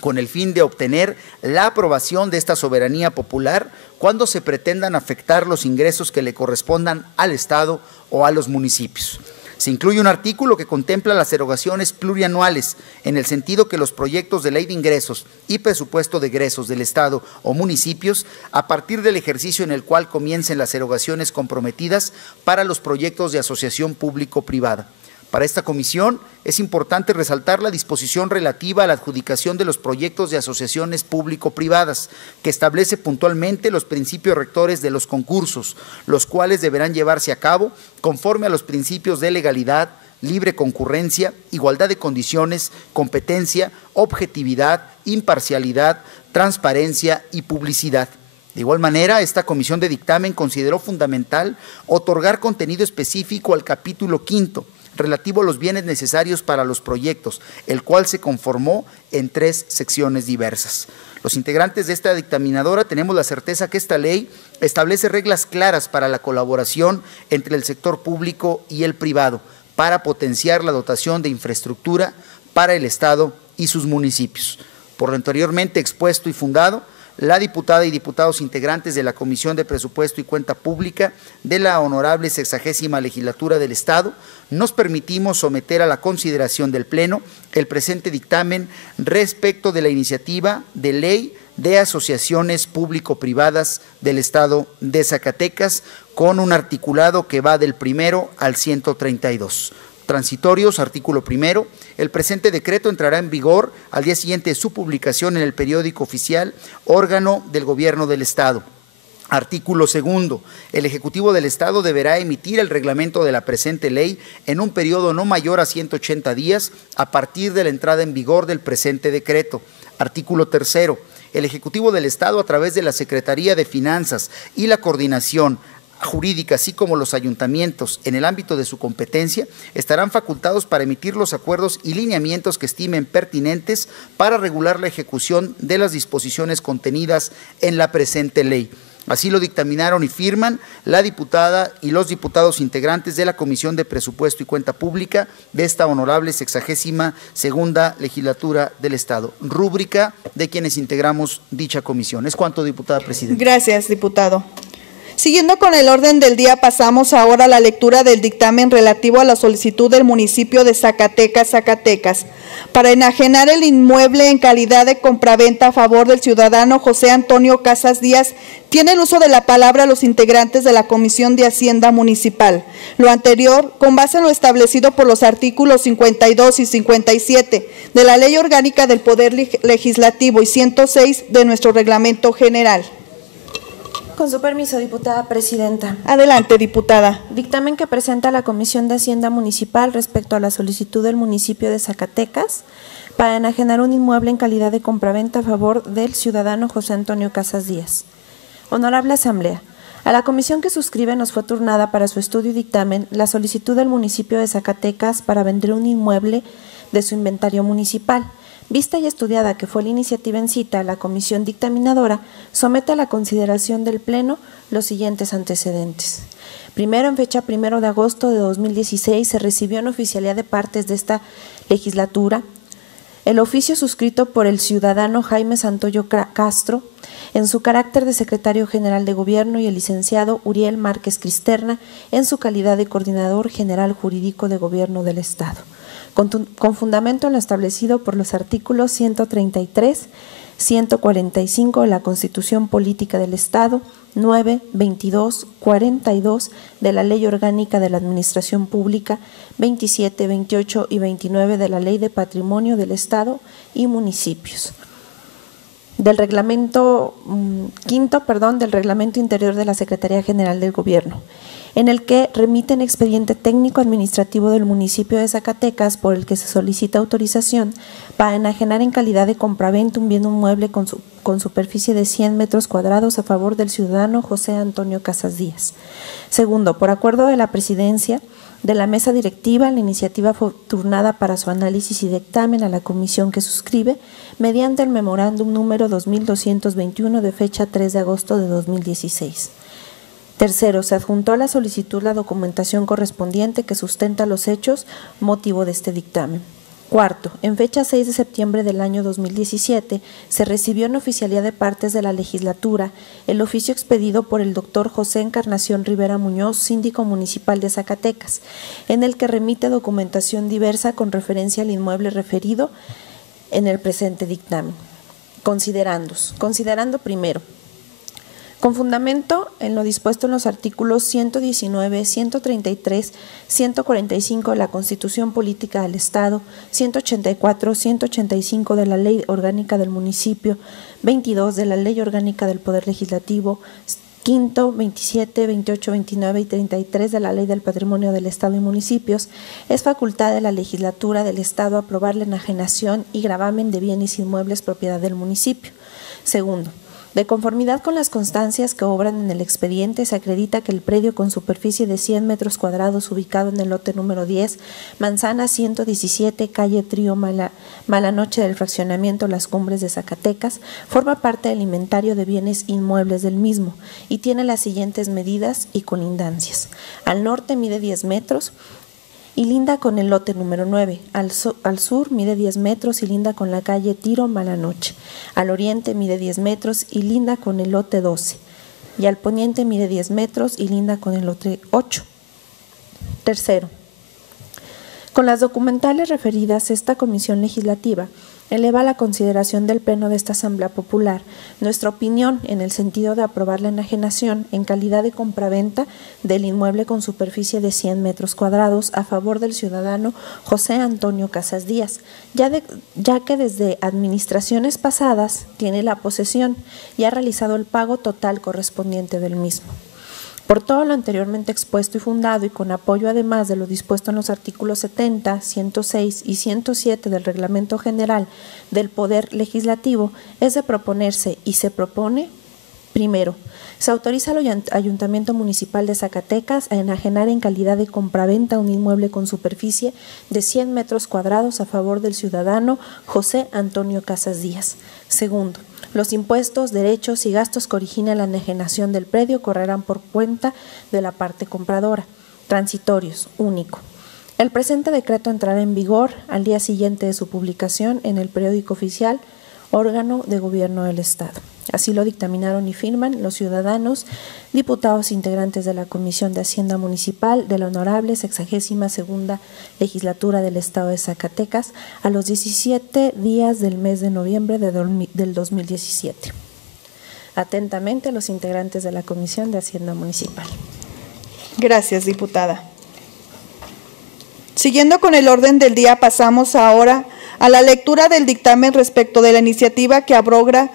con el fin de obtener la aprobación de esta soberanía popular cuando se pretendan afectar los ingresos que le correspondan al Estado o a los municipios. Se incluye un artículo que contempla las erogaciones plurianuales, en el sentido que los proyectos de ley de ingresos y presupuesto de egresos del Estado o municipios, a partir del ejercicio en el cual comiencen las erogaciones comprometidas para los proyectos de asociación público-privada. Para esta comisión es importante resaltar la disposición relativa a la adjudicación de los proyectos de asociaciones público-privadas, que establece puntualmente los principios rectores de los concursos, los cuales deberán llevarse a cabo conforme a los principios de legalidad, libre concurrencia, igualdad de condiciones, competencia, objetividad, imparcialidad, transparencia y publicidad. De igual manera, esta comisión de dictamen consideró fundamental otorgar contenido específico al capítulo quinto, relativo a los bienes necesarios para los proyectos, el cual se conformó en 3 secciones diversas. Los integrantes de esta dictaminadora tenemos la certeza que esta ley establece reglas claras para la colaboración entre el sector público y el privado, para potenciar la dotación de infraestructura para el Estado y sus municipios. Por lo anteriormente expuesto y fundado, la diputada y diputados integrantes de la Comisión de Presupuesto y Cuenta Pública de la Honorable 60ª Legislatura del Estado, nos permitimos someter a la consideración del Pleno el presente dictamen respecto de la iniciativa de ley de asociaciones público-privadas del Estado de Zacatecas, con un articulado que va del 1 al 132. Transitorios, artículo 1. El presente decreto entrará en vigor al día siguiente de su publicación en el periódico oficial, órgano del Gobierno del Estado. Artículo 2. El Ejecutivo del Estado deberá emitir el reglamento de la presente ley en un periodo no mayor a 180 días a partir de la entrada en vigor del presente decreto. Artículo 3. El Ejecutivo del Estado, a través de la Secretaría de Finanzas y la Coordinación Jurídica, así como los ayuntamientos en el ámbito de su competencia, estarán facultados para emitir los acuerdos y lineamientos que estimen pertinentes para regular la ejecución de las disposiciones contenidas en la presente ley. Así lo dictaminaron y firman la diputada y los diputados integrantes de la Comisión de Presupuesto y Cuenta Pública de esta honorable 62ª Legislatura del Estado. Rúbrica de quienes integramos dicha comisión. Es cuanto, diputada presidenta. Gracias, diputado. Siguiendo con el orden del día, pasamos ahora a la lectura del dictamen relativo a la solicitud del municipio de Zacatecas, para enajenar el inmueble en calidad de compraventa a favor del ciudadano José Antonio Casas Díaz. Tienen uso de la palabra los integrantes de la Comisión de Hacienda Municipal. Lo anterior, con base en lo establecido por los artículos 52 y 57 de la Ley Orgánica del Poder Legislativo y 106 de nuestro Reglamento General. Con su permiso, diputada presidenta. Adelante, diputada. Dictamen que presenta la Comisión de Hacienda Municipal respecto a la solicitud del municipio de Zacatecas para enajenar un inmueble en calidad de compraventa a favor del ciudadano José Antonio Casas Díaz. Honorable Asamblea, A la comisión que suscribe nos fue turnada para su estudio y dictamen la solicitud del municipio de Zacatecas para vender un inmueble de su inventario municipal. Vista y estudiada que fue la iniciativa en cita, la comisión dictaminadora somete a la consideración del Pleno los siguientes antecedentes. Primero, en fecha 1 de agosto de 2016, se recibió en oficialía de partes de esta legislatura el oficio suscrito por el ciudadano Jaime Santoyo Castro, en su carácter de secretario general de Gobierno, y el licenciado Uriel Márquez Cristerna, en su calidad de coordinador general jurídico de Gobierno del Estado, con fundamento en lo establecido por los artículos 133, 145 de la Constitución Política del Estado, 9, 22, 42 de la Ley Orgánica de la Administración Pública, 27, 28 y 29 de la Ley de Patrimonio del Estado y Municipios. Del reglamento del Reglamento Interior de la Secretaría General del Gobierno, en el que remiten expediente técnico administrativo del municipio de Zacatecas por el que se solicita autorización para enajenar en calidad de compraventa un bien inmueble con superficie de 100 metros cuadrados a favor del ciudadano José Antonio Casas Díaz. Segundo, por acuerdo de la presidencia de la mesa directiva, la iniciativa fue turnada para su análisis y dictamen a la comisión que suscribe mediante el memorándum número 2221 de fecha 3 de agosto de 2016. Tercero, se adjuntó a la solicitud la documentación correspondiente que sustenta los hechos motivo de este dictamen. Cuarto, en fecha 6 de septiembre del año 2017, se recibió en oficialía de partes de la legislatura el oficio expedido por el doctor José Encarnación Rivera Muñoz, síndico municipal de Zacatecas, en el que remite documentación diversa con referencia al inmueble referido en el presente dictamen. Considerando primero, con fundamento en lo dispuesto en los artículos 119, 133, 145 de la Constitución Política del Estado, 184, 185 de la Ley Orgánica del Municipio, 22 de la Ley Orgánica del Poder Legislativo, quinto, 27, 28, 29 y 33 de la Ley del Patrimonio del Estado y Municipios, es facultad de la Legislatura del Estado aprobar la enajenación y gravamen de bienes inmuebles propiedad del municipio. Segundo, de conformidad con las constancias que obran en el expediente, se acredita que el predio con superficie de 100 metros cuadrados ubicado en el lote número 10, manzana 117, calle Trío Malanoche del fraccionamiento Las Cumbres de Zacatecas, forma parte del inventario de bienes inmuebles del mismo y tiene las siguientes medidas y colindancias. Al norte mide 10 metros, y linda con el lote número 9. Al sur mide 10 metros y linda con la calle Tiro Malanoche. Al oriente mide 10 metros y linda con el lote 12. Y al poniente mide 10 metros y linda con el lote 8. Tercero, con las documentales referidas, esta comisión legislativa eleva a la consideración del Pleno de esta Asamblea Popular nuestra opinión en el sentido de aprobar la enajenación en calidad de compraventa del inmueble con superficie de 100 metros cuadrados a favor del ciudadano José Antonio Casas Díaz, ya que desde administraciones pasadas tiene la posesión y ha realizado el pago total correspondiente del mismo. Por todo lo anteriormente expuesto y fundado y con apoyo además de lo dispuesto en los artículos 70, 106 y 107 del Reglamento General del Poder Legislativo, es de proponerse y se propone, primero, se autoriza al Ayuntamiento Municipal de Zacatecas a enajenar en calidad de compraventa un inmueble con superficie de 100 metros cuadrados a favor del ciudadano José Antonio Casas Díaz. Segundo, los impuestos, derechos y gastos que origina la enajenación del predio correrán por cuenta de la parte compradora. Transitorios, único. El presente decreto entrará en vigor al día siguiente de su publicación en el periódico oficial, órgano de gobierno del Estado. Así lo dictaminaron y firman los ciudadanos, diputados integrantes de la Comisión de Hacienda Municipal de la Honorable 62ª Legislatura del Estado de Zacatecas a los 17 días del mes de noviembre del 2017. Atentamente, los integrantes de la Comisión de Hacienda Municipal. Gracias, diputada. Siguiendo con el orden del día, pasamos ahora a la lectura del dictamen respecto de la iniciativa que abroga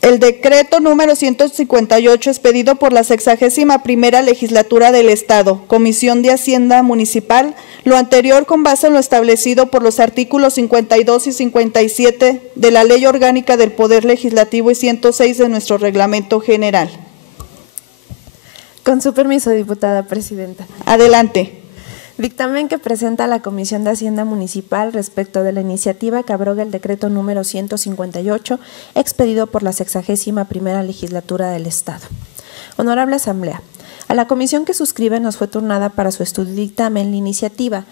el decreto número 158 expedido por la 61ª Legislatura del Estado, Comisión de Hacienda Municipal, lo anterior con base en lo establecido por los artículos 52 y 57 de la Ley Orgánica del Poder Legislativo y 106 de nuestro Reglamento General. Con su permiso, diputada presidenta. Adelante. Dictamen que presenta la Comisión de Hacienda Municipal respecto de la iniciativa que abroga el decreto número 158 expedido por la 61ª Legislatura del Estado. Honorable Asamblea, a la comisión que suscribe nos fue turnada para su estudio y dictamen la iniciativa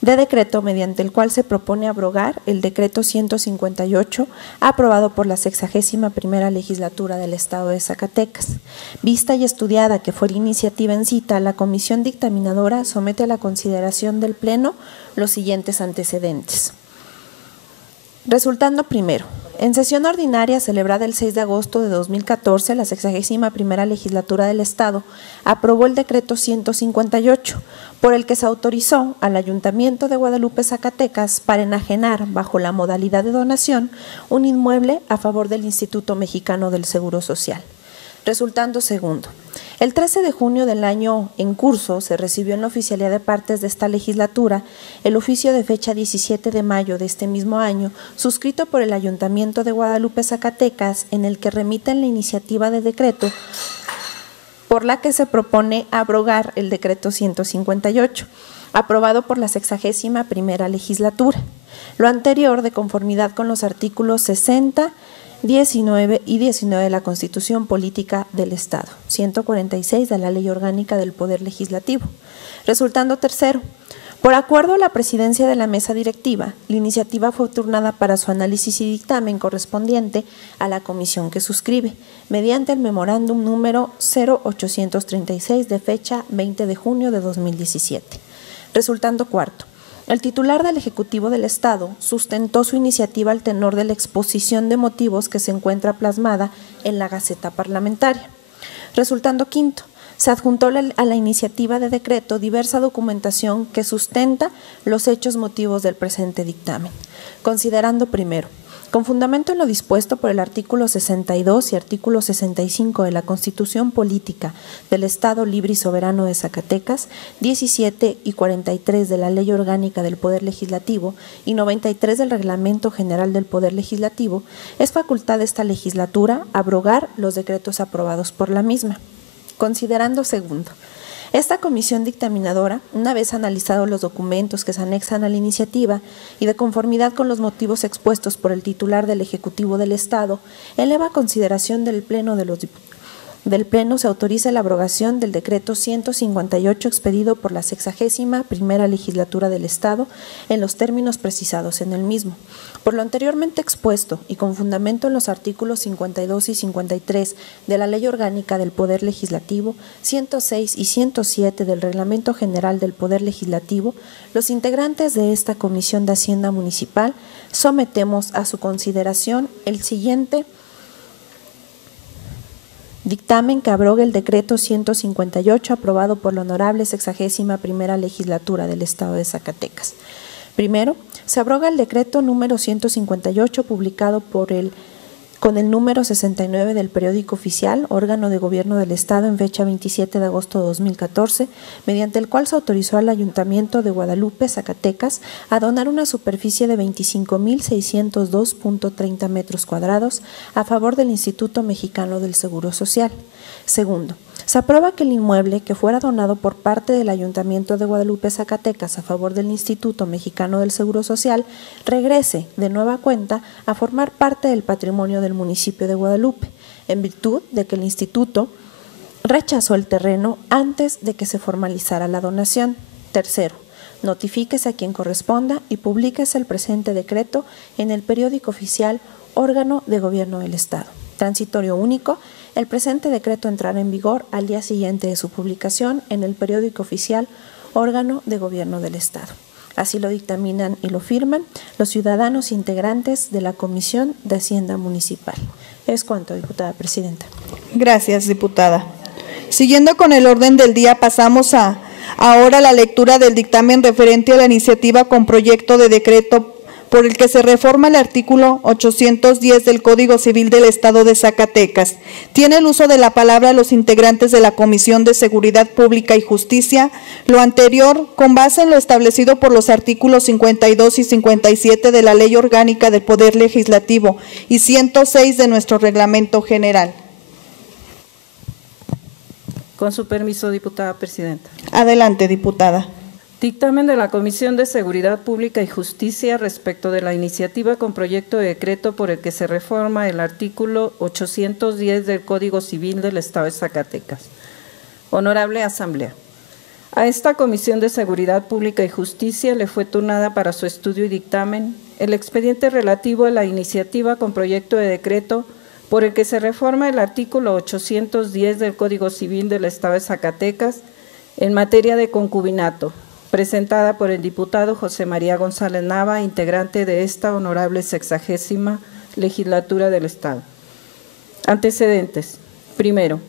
de decreto mediante el cual se propone abrogar el decreto 158 aprobado por la 61ª Legislatura del Estado de Zacatecas. Vista y estudiada que fue iniciativa en cita, la comisión dictaminadora somete a la consideración del Pleno los siguientes antecedentes. Resultando primero, en sesión ordinaria celebrada el 6 de agosto de 2014, la 61ª Legislatura del Estado aprobó el decreto 158, por el que se autorizó al Ayuntamiento de Guadalupe, Zacatecas, para enajenar, bajo la modalidad de donación, un inmueble a favor del Instituto Mexicano del Seguro Social. Resultando segundo, el 13 de junio del año en curso se recibió en la Oficialía de Partes de esta legislatura el oficio de fecha 17 de mayo de este mismo año, suscrito por el Ayuntamiento de Guadalupe, Zacatecas, en el que remiten la iniciativa de decreto por la que se propone abrogar el decreto 158, aprobado por la 61ª Legislatura. Lo anterior de conformidad con los artículos 60, 19 y 19 de la Constitución Política del Estado, 146 de la Ley Orgánica del Poder Legislativo. Resultando tercero, por acuerdo a la presidencia de la mesa directiva, la iniciativa fue turnada para su análisis y dictamen correspondiente a la comisión que suscribe, mediante el memorándum número 0836 de fecha 20 de junio de 2017. Resultando cuarto, el titular del Ejecutivo del Estado sustentó su iniciativa al tenor de la exposición de motivos que se encuentra plasmada en la Gaceta Parlamentaria. Resultando quinto, se adjuntó a la iniciativa de decreto diversa documentación que sustenta los hechos motivos del presente dictamen. Considerando primero, con fundamento en lo dispuesto por el artículo 62 y artículo 65 de la Constitución Política del Estado Libre y Soberano de Zacatecas, 17 y 43 de la Ley Orgánica del Poder Legislativo y 93 del Reglamento General del Poder Legislativo, es facultad de esta legislatura abrogar los decretos aprobados por la misma. Considerando segundo, esta comisión dictaminadora, una vez analizados los documentos que se anexan a la iniciativa y de conformidad con los motivos expuestos por el titular del Ejecutivo del Estado, eleva a consideración del Pleno se autoriza la abrogación del decreto 158 expedido por la 61ª Legislatura del Estado en los términos precisados en el mismo. Por lo anteriormente expuesto y con fundamento en los artículos 52 y 53 de la Ley Orgánica del Poder Legislativo, 106 y 107 del Reglamento General del Poder Legislativo, los integrantes de esta Comisión de Hacienda Municipal sometemos a su consideración el siguiente dictamen que abroga el decreto 158 aprobado por la Honorable 61ª Legislatura del Estado de Zacatecas. Primero, se abroga el decreto número 158 publicado con el número 69 del Periódico Oficial, órgano de gobierno del Estado en fecha 27 de agosto de 2014, mediante el cual se autorizó al Ayuntamiento de Guadalupe, Zacatecas, a donar una superficie de 25.602.30 metros cuadrados a favor del Instituto Mexicano del Seguro Social. Segundo, se aprueba que el inmueble que fuera donado por parte del Ayuntamiento de Guadalupe, Zacatecas, a favor del Instituto Mexicano del Seguro Social, regrese de nueva cuenta a formar parte del patrimonio del municipio de Guadalupe, en virtud de que el Instituto rechazó el terreno antes de que se formalizara la donación. Tercero, notifíquese a quien corresponda y publíquese el presente decreto en el Periódico Oficial, órgano de gobierno del Estado. Transitorio único. El presente decreto entrará en vigor al día siguiente de su publicación en el Periódico Oficial, órgano de gobierno del Estado. Así lo dictaminan y lo firman los ciudadanos integrantes de la Comisión de Hacienda Municipal. Es cuanto, diputada presidenta. Gracias, diputada. Siguiendo con el orden del día, pasamos ahora a la lectura del dictamen referente a la iniciativa con proyecto de decreto por el que se reforma el artículo 810 del Código Civil del Estado de Zacatecas. Tiene el uso de la palabra los integrantes de la Comisión de Seguridad Pública y Justicia. Lo anterior, con base en lo establecido por los artículos 52 y 57 de la Ley Orgánica del Poder Legislativo y 106 de nuestro Reglamento General. Con su permiso, diputada presidenta. Adelante, diputada. Dictamen de la Comisión de Seguridad Pública y Justicia respecto de la iniciativa con proyecto de decreto por el que se reforma el artículo 810 del Código Civil del Estado de Zacatecas. Honorable Asamblea, a esta Comisión de Seguridad Pública y Justicia le fue turnada para su estudio y dictamen el expediente relativo a la iniciativa con proyecto de decreto por el que se reforma el artículo 810 del Código Civil del Estado de Zacatecas en materia de concubinato, presentada por el diputado José María González Nava, integrante de esta honorable 60ª legislatura del Estado. Antecedentes. Primero,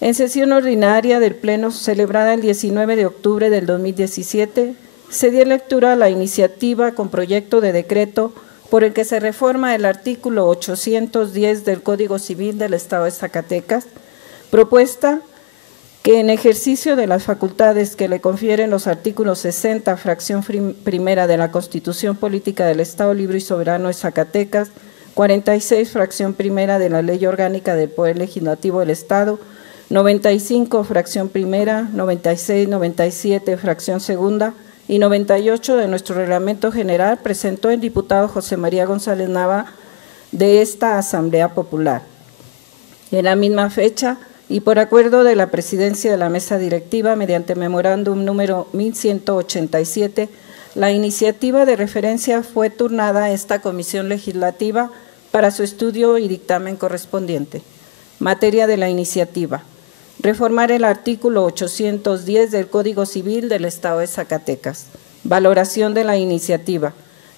en sesión ordinaria del Pleno celebrada el 19 de octubre del 2017, se dio lectura a la iniciativa con proyecto de decreto por el que se reforma el artículo 810 del Código Civil del Estado de Zacatecas, propuesta que en ejercicio de las facultades que le confieren los artículos 60, fracción primera de la Constitución Política del Estado Libre y Soberano de Zacatecas, 46, fracción primera de la Ley Orgánica del Poder Legislativo del Estado, 95, fracción primera, 96, 97, fracción segunda y 98 de nuestro Reglamento General, presentó el diputado José María González Nava de esta Asamblea Popular. En la misma fecha, y por acuerdo de la Presidencia de la Mesa Directiva, mediante memorándum número 1187, la iniciativa de referencia fue turnada a esta Comisión Legislativa para su estudio y dictamen correspondiente. Materia de la iniciativa: reformar el artículo 810 del Código Civil del Estado de Zacatecas. Valoración de la iniciativa.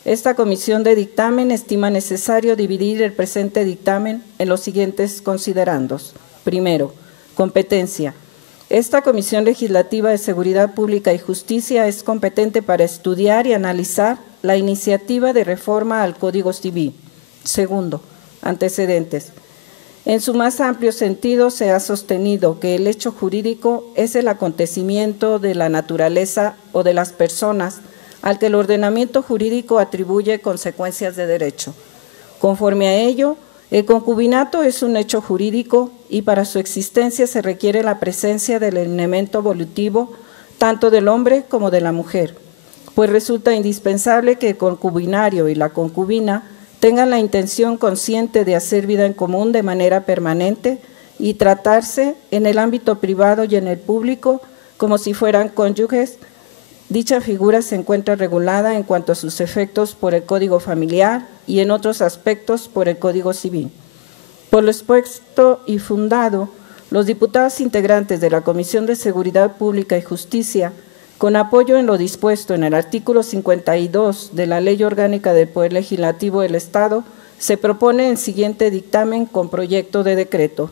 Esta comisión de dictamen estima necesario dividir el presente dictamen en los siguientes considerandos. Primero, competencia. Esta Comisión Legislativa de Seguridad Pública y Justicia es competente para estudiar y analizar la iniciativa de reforma al Código Civil. Segundo, antecedentes. En su más amplio sentido se ha sostenido que el hecho jurídico es el acontecimiento de la naturaleza o de las personas al que el ordenamiento jurídico atribuye consecuencias de derecho. Conforme a ello, el concubinato es un hecho jurídico y para su existencia se requiere la presencia del elemento volutivo tanto del hombre como de la mujer, pues resulta indispensable que el concubinario y la concubina tengan la intención consciente de hacer vida en común de manera permanente y tratarse en el ámbito privado y en el público como si fueran cónyuges. Dicha figura se encuentra regulada en cuanto a sus efectos por el Código Familiar y en otros aspectos por el Código Civil. Por lo expuesto y fundado, los diputados integrantes de la Comisión de Seguridad Pública y Justicia, con apoyo en lo dispuesto en el artículo 52 de la Ley Orgánica del Poder Legislativo del Estado, se propone el siguiente dictamen con proyecto de decreto,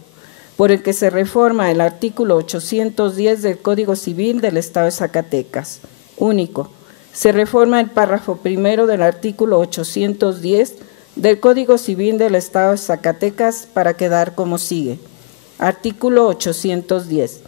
por el que se reforma el artículo 810 del Código Civil del Estado de Zacatecas. Único. Se reforma el párrafo primero del artículo 810 del Código Civil del Estado de Zacatecas para quedar como sigue. Artículo 810.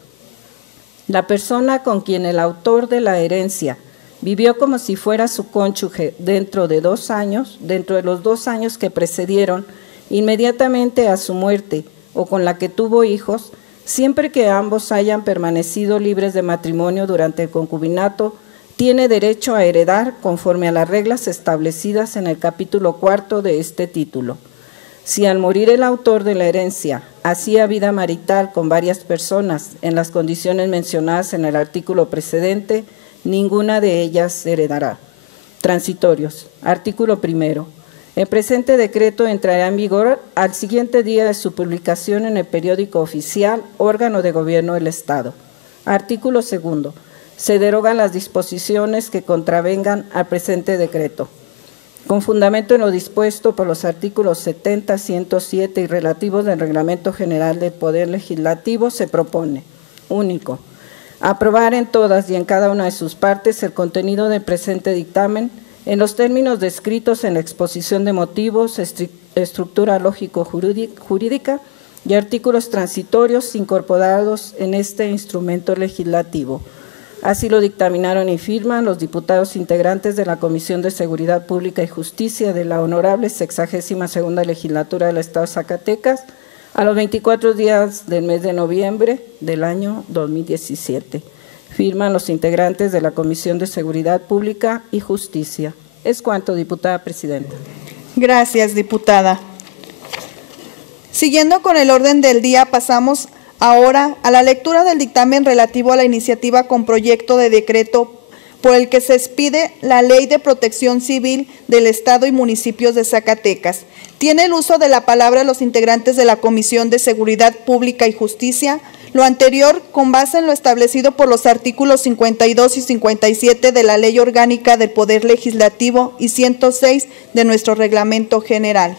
La persona con quien el autor de la herencia vivió como si fuera su cónyuge dentro de los 2 años que precedieron inmediatamente a su muerte o con la que tuvo hijos, siempre que ambos hayan permanecido libres de matrimonio durante el concubinato, tiene derecho a heredar conforme a las reglas establecidas en el capítulo 4 de este título. Si al morir el autor de la herencia hacía vida marital con varias personas en las condiciones mencionadas en el artículo precedente, ninguna de ellas heredará. Transitorios. Artículo primero. El presente decreto entrará en vigor al siguiente día de su publicación en el periódico oficial, órgano de gobierno del Estado. Artículo segundo. Se derogan las disposiciones que contravengan al presente decreto. Con fundamento en lo dispuesto por los artículos 70, 107 y relativos del Reglamento General del Poder Legislativo, se propone: único, aprobar en todas y en cada una de sus partes el contenido del presente dictamen en los términos descritos en la exposición de motivos, estructura lógico-jurídica y artículos transitorios incorporados en este instrumento legislativo. Así lo dictaminaron y firman los diputados integrantes de la Comisión de Seguridad Pública y Justicia de la honorable 62ª Legislatura del Estado de Zacatecas, a los 24 días del mes de noviembre del año 2017. Firman los integrantes de la Comisión de Seguridad Pública y Justicia. Es cuanto, diputada presidenta. Gracias, diputada. Siguiendo con el orden del día, pasamos ahora a la lectura del dictamen relativo a la iniciativa con proyecto de decreto por el que se expide la Ley de Protección Civil del Estado y municipios de Zacatecas. Tiene el uso de la palabra los integrantes de la Comisión de Seguridad Pública y Justicia. Lo anterior con base en lo establecido por los artículos 52 y 57 de la Ley Orgánica del Poder Legislativo y 106 de nuestro Reglamento General.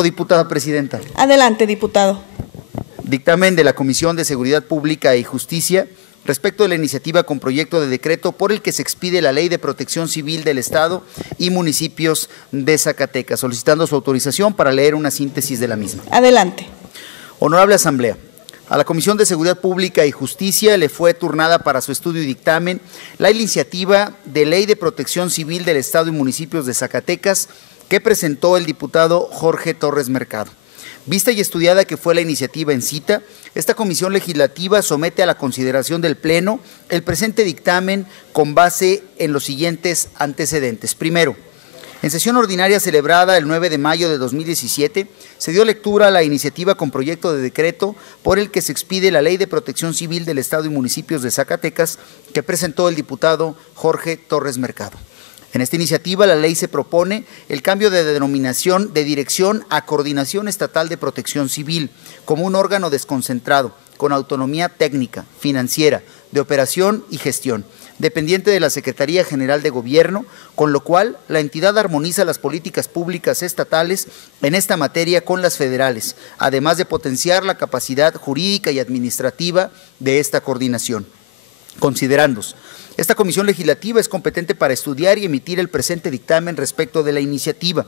Diputada presidenta. Adelante, diputado. Dictamen de la Comisión de Seguridad Pública y Justicia respecto de la iniciativa con proyecto de decreto por el que se expide la Ley de Protección Civil del Estado y municipios de Zacatecas, solicitando su autorización para leer una síntesis de la misma. Adelante. Honorable Asamblea, a la Comisión de Seguridad Pública y Justicia le fue turnada para su estudio y dictamen la iniciativa de Ley de Protección Civil del Estado y municipios de Zacatecas que presentó el diputado Jorge Torres Mercado. Vista y estudiada que fue la iniciativa en cita, esta comisión legislativa somete a la consideración del Pleno el presente dictamen con base en los siguientes antecedentes. Primero, en sesión ordinaria celebrada el 9 de mayo de 2017, se dio lectura a la iniciativa con proyecto de decreto por el que se expide la Ley de Protección Civil del Estado y municipios de Zacatecas que presentó el diputado Jorge Torres Mercado. En esta iniciativa, la ley se propone el cambio de denominación de Dirección a Coordinación Estatal de Protección Civil como un órgano desconcentrado, con autonomía técnica, financiera, de operación y gestión, dependiente de la Secretaría General de Gobierno, con lo cual la entidad armoniza las políticas públicas estatales en esta materia con las federales, además de potenciar la capacidad jurídica y administrativa de esta coordinación. Considerándose, esta comisión legislativa es competente para estudiar y emitir el presente dictamen respecto de la iniciativa.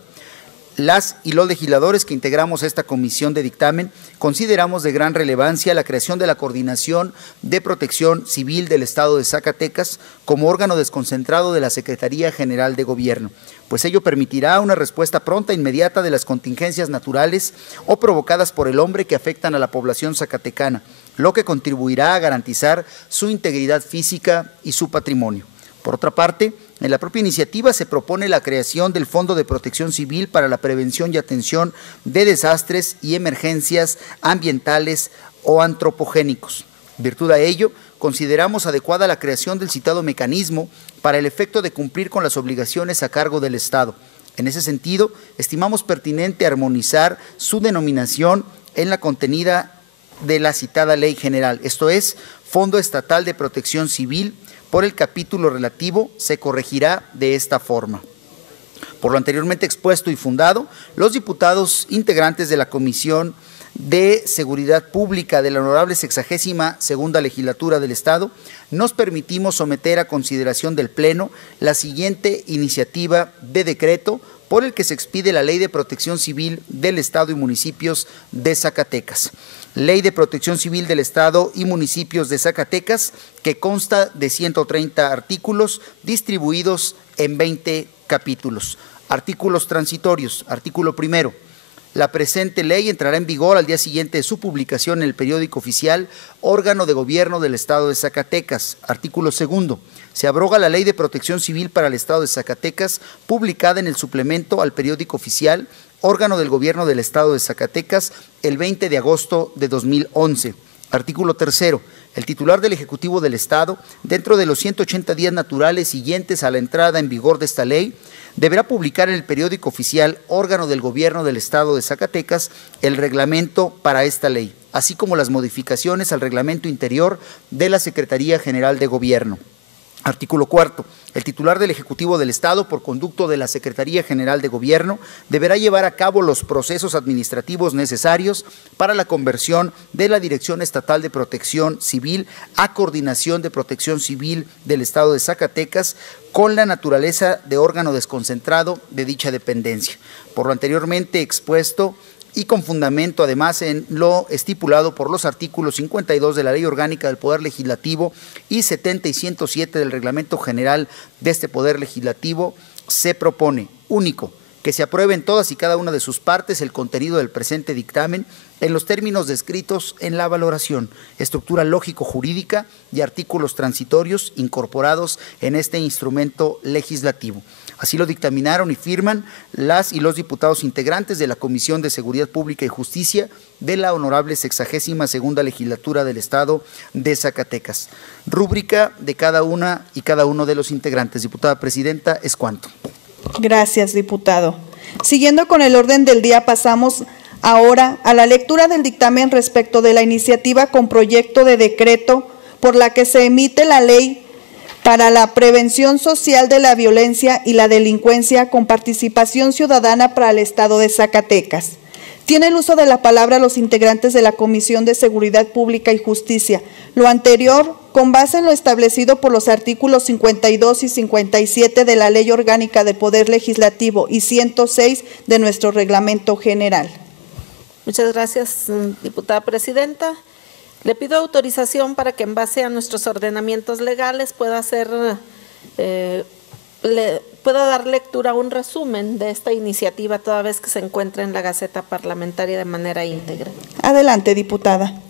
Las y los legisladores que integramos esta comisión de dictamen consideramos de gran relevancia la creación de la Coordinación de Protección Civil del Estado de Zacatecas como órgano desconcentrado de la Secretaría General de Gobierno, pues ello permitirá una respuesta pronta e inmediata de las contingencias naturales o provocadas por el hombre que afectan a la población zacatecana, lo que contribuirá a garantizar su integridad física y su patrimonio. Por otra parte, en la propia iniciativa se propone la creación del Fondo de Protección Civil para la prevención y atención de desastres y emergencias ambientales o antropogénicos. En virtud a ello, consideramos adecuada la creación del citado mecanismo para el efecto de cumplir con las obligaciones a cargo del Estado. En ese sentido, estimamos pertinente armonizar su denominación en la contenida de la citada Ley General, esto es, Fondo Estatal de Protección Civil. Por el capítulo relativo se corregirá de esta forma. Por lo anteriormente expuesto y fundado, los diputados integrantes de la Comisión de Seguridad Pública de la Honorable 62ª Legislatura del Estado, nos permitimos someter a consideración del Pleno la siguiente iniciativa de decreto por el que se expide la Ley de Protección Civil del Estado y municipios de Zacatecas. Ley de Protección Civil del Estado y municipios de Zacatecas, que consta de 130 artículos distribuidos en 20 capítulos. Artículos transitorios. Artículo primero. La presente ley entrará en vigor al día siguiente de su publicación en el periódico oficial, órgano de gobierno del Estado de Zacatecas. Artículo segundo. Se abroga la Ley de Protección Civil para el Estado de Zacatecas, publicada en el suplemento al periódico oficial, órgano del gobierno del Estado de Zacatecas, el 20 de agosto de 2011. Artículo tercero. El titular del Ejecutivo del Estado, dentro de los 180 días naturales siguientes a la entrada en vigor de esta ley, deberá publicar en el periódico oficial, órgano del gobierno del Estado de Zacatecas, el reglamento para esta ley, así como las modificaciones al reglamento interior de la Secretaría General de Gobierno. Artículo cuarto. El titular del Ejecutivo del Estado, por conducto de la Secretaría General de Gobierno, deberá llevar a cabo los procesos administrativos necesarios para la conversión de la Dirección Estatal de Protección Civil a Coordinación de Protección Civil del Estado de Zacatecas, con la naturaleza de órgano desconcentrado de dicha dependencia. Por lo anteriormente expuesto y con fundamento además en lo estipulado por los artículos 52 de la Ley Orgánica del Poder Legislativo y 70 y 107 del Reglamento General de este Poder Legislativo, se propone, único, que se apruebe en todas y cada una de sus partes el contenido del presente dictamen en los términos descritos en la valoración, estructura lógico-jurídica y artículos transitorios incorporados en este instrumento legislativo. Así lo dictaminaron y firman las y los diputados integrantes de la Comisión de Seguridad Pública y Justicia de la Honorable 62ª Legislatura del Estado de Zacatecas. Rúbrica de cada una y cada uno de los integrantes. Diputada Presidenta, es cuanto. Gracias, diputado. Siguiendo con el orden del día, pasamos ahora a la lectura del dictamen respecto de la iniciativa con proyecto de decreto por la que se emite la Ley para la Prevención Social de la Violencia y la Delincuencia con Participación Ciudadana para el Estado de Zacatecas. Tiene el uso de la palabra los integrantes de la Comisión de Seguridad Pública y Justicia. Lo anterior, con base en lo establecido por los artículos 52 y 57 de la Ley Orgánica del Poder Legislativo y 106 de nuestro Reglamento General. Muchas gracias, diputada presidenta. Le pido autorización para que en base a nuestros ordenamientos legales pueda dar lectura a un resumen de esta iniciativa toda vez que se encuentra en la Gaceta Parlamentaria de manera íntegra. Adelante, diputada.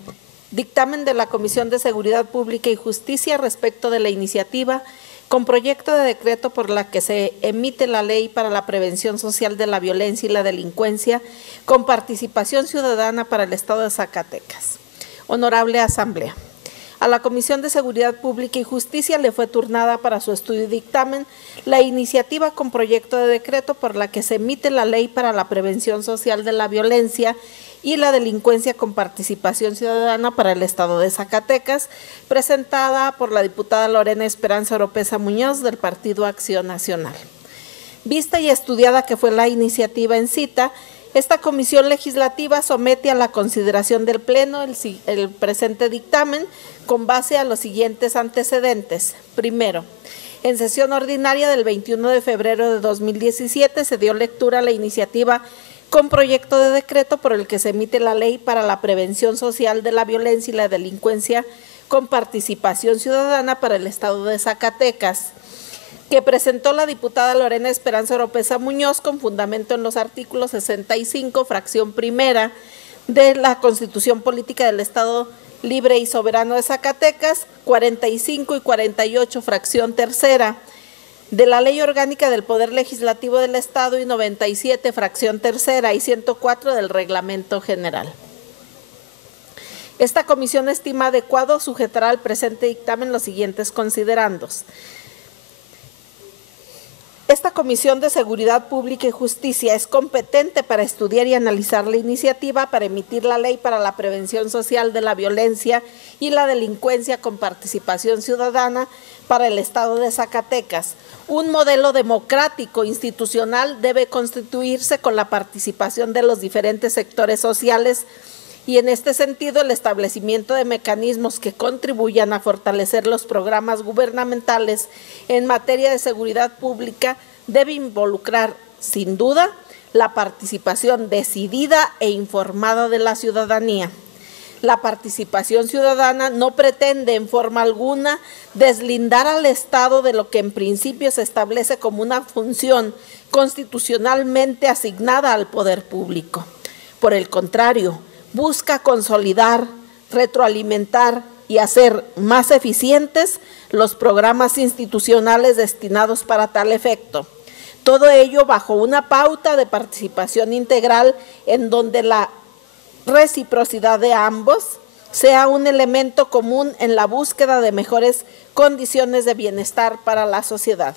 Dictamen de la Comisión de Seguridad Pública y Justicia respecto de la iniciativa con proyecto de decreto por la que se emite la Ley para la Prevención Social de la Violencia y la Delincuencia con Participación Ciudadana para el Estado de Zacatecas. Honorable Asamblea, a la Comisión de Seguridad Pública y Justicia le fue turnada para su estudio y dictamen la iniciativa con proyecto de decreto por la que se emite la Ley para la Prevención Social de la Violencia y la Delincuencia con Participación Ciudadana para el Estado de Zacatecas, presentada por la diputada Lorena Esperanza Oropesa Muñoz del Partido Acción Nacional. Vista y estudiada que fue la iniciativa en cita, esta comisión legislativa somete a la consideración del Pleno el presente dictamen con base a los siguientes antecedentes. Primero, en sesión ordinaria del 21 de febrero de 2017 se dio lectura a la iniciativa con proyecto de decreto por el que se emite la Ley para la Prevención Social de la Violencia y la Delincuencia con Participación Ciudadana para el Estado de Zacatecas, que presentó la diputada Lorena Esperanza Oropesa Muñoz con fundamento en los artículos 65, fracción primera de la Constitución Política del Estado Libre y Soberano de Zacatecas, 45 y 48, fracción tercera de la Ley Orgánica del Poder Legislativo del Estado y 97, fracción tercera y 104 del Reglamento General. Esta comisión estima adecuado sujetar al presente dictamen los siguientes considerandos. Esta Comisión de Seguridad Pública y Justicia es competente para estudiar y analizar la iniciativa para emitir la Ley para la Prevención Social de la Violencia y la Delincuencia con Participación Ciudadana para el Estado de Zacatecas. Un modelo democrático institucional debe constituirse con la participación de los diferentes sectores sociales y en este sentido el establecimiento de mecanismos que contribuyan a fortalecer los programas gubernamentales en materia de seguridad pública debe involucrar, sin duda, la participación decidida e informada de la ciudadanía. La participación ciudadana no pretende en forma alguna deslindar al Estado de lo que en principio se establece como una función constitucionalmente asignada al poder público. Por el contrario, busca consolidar, retroalimentar y hacer más eficientes los programas institucionales destinados para tal efecto. Todo ello bajo una pauta de participación integral en donde la reciprocidad de ambos sea un elemento común en la búsqueda de mejores condiciones de bienestar para la sociedad.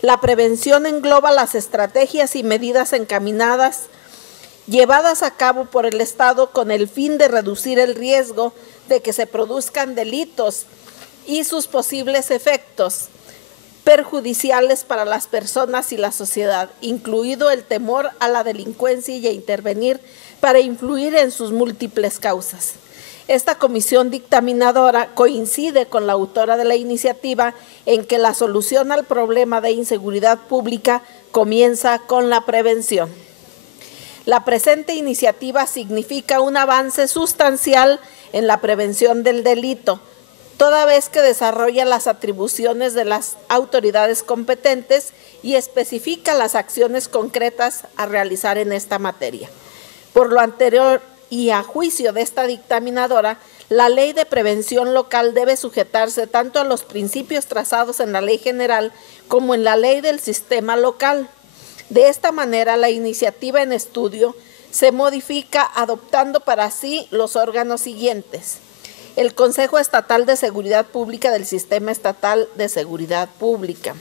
La prevención engloba las estrategias y medidas encaminadas llevadas a cabo por el Estado con el fin de reducir el riesgo de que se produzcan delitos y sus posibles efectos perjudiciales para las personas y la sociedad, incluido el temor a la delincuencia y a intervenir para influir en sus múltiples causas. Esta comisión dictaminadora coincide con la autora de la iniciativa en que la solución al problema de inseguridad pública comienza con la prevención. La presente iniciativa significa un avance sustancial en la prevención del delito, toda vez que desarrolla las atribuciones de las autoridades competentes y especifica las acciones concretas a realizar en esta materia. Por lo anterior y a juicio de esta dictaminadora, la Ley de Prevención Local debe sujetarse tanto a los principios trazados en la Ley General como en la Ley del Sistema Local. De esta manera, la iniciativa en estudio se modifica adoptando para sí los órganos siguientes: el Consejo Estatal de Seguridad Pública del Sistema Estatal de Seguridad Pública,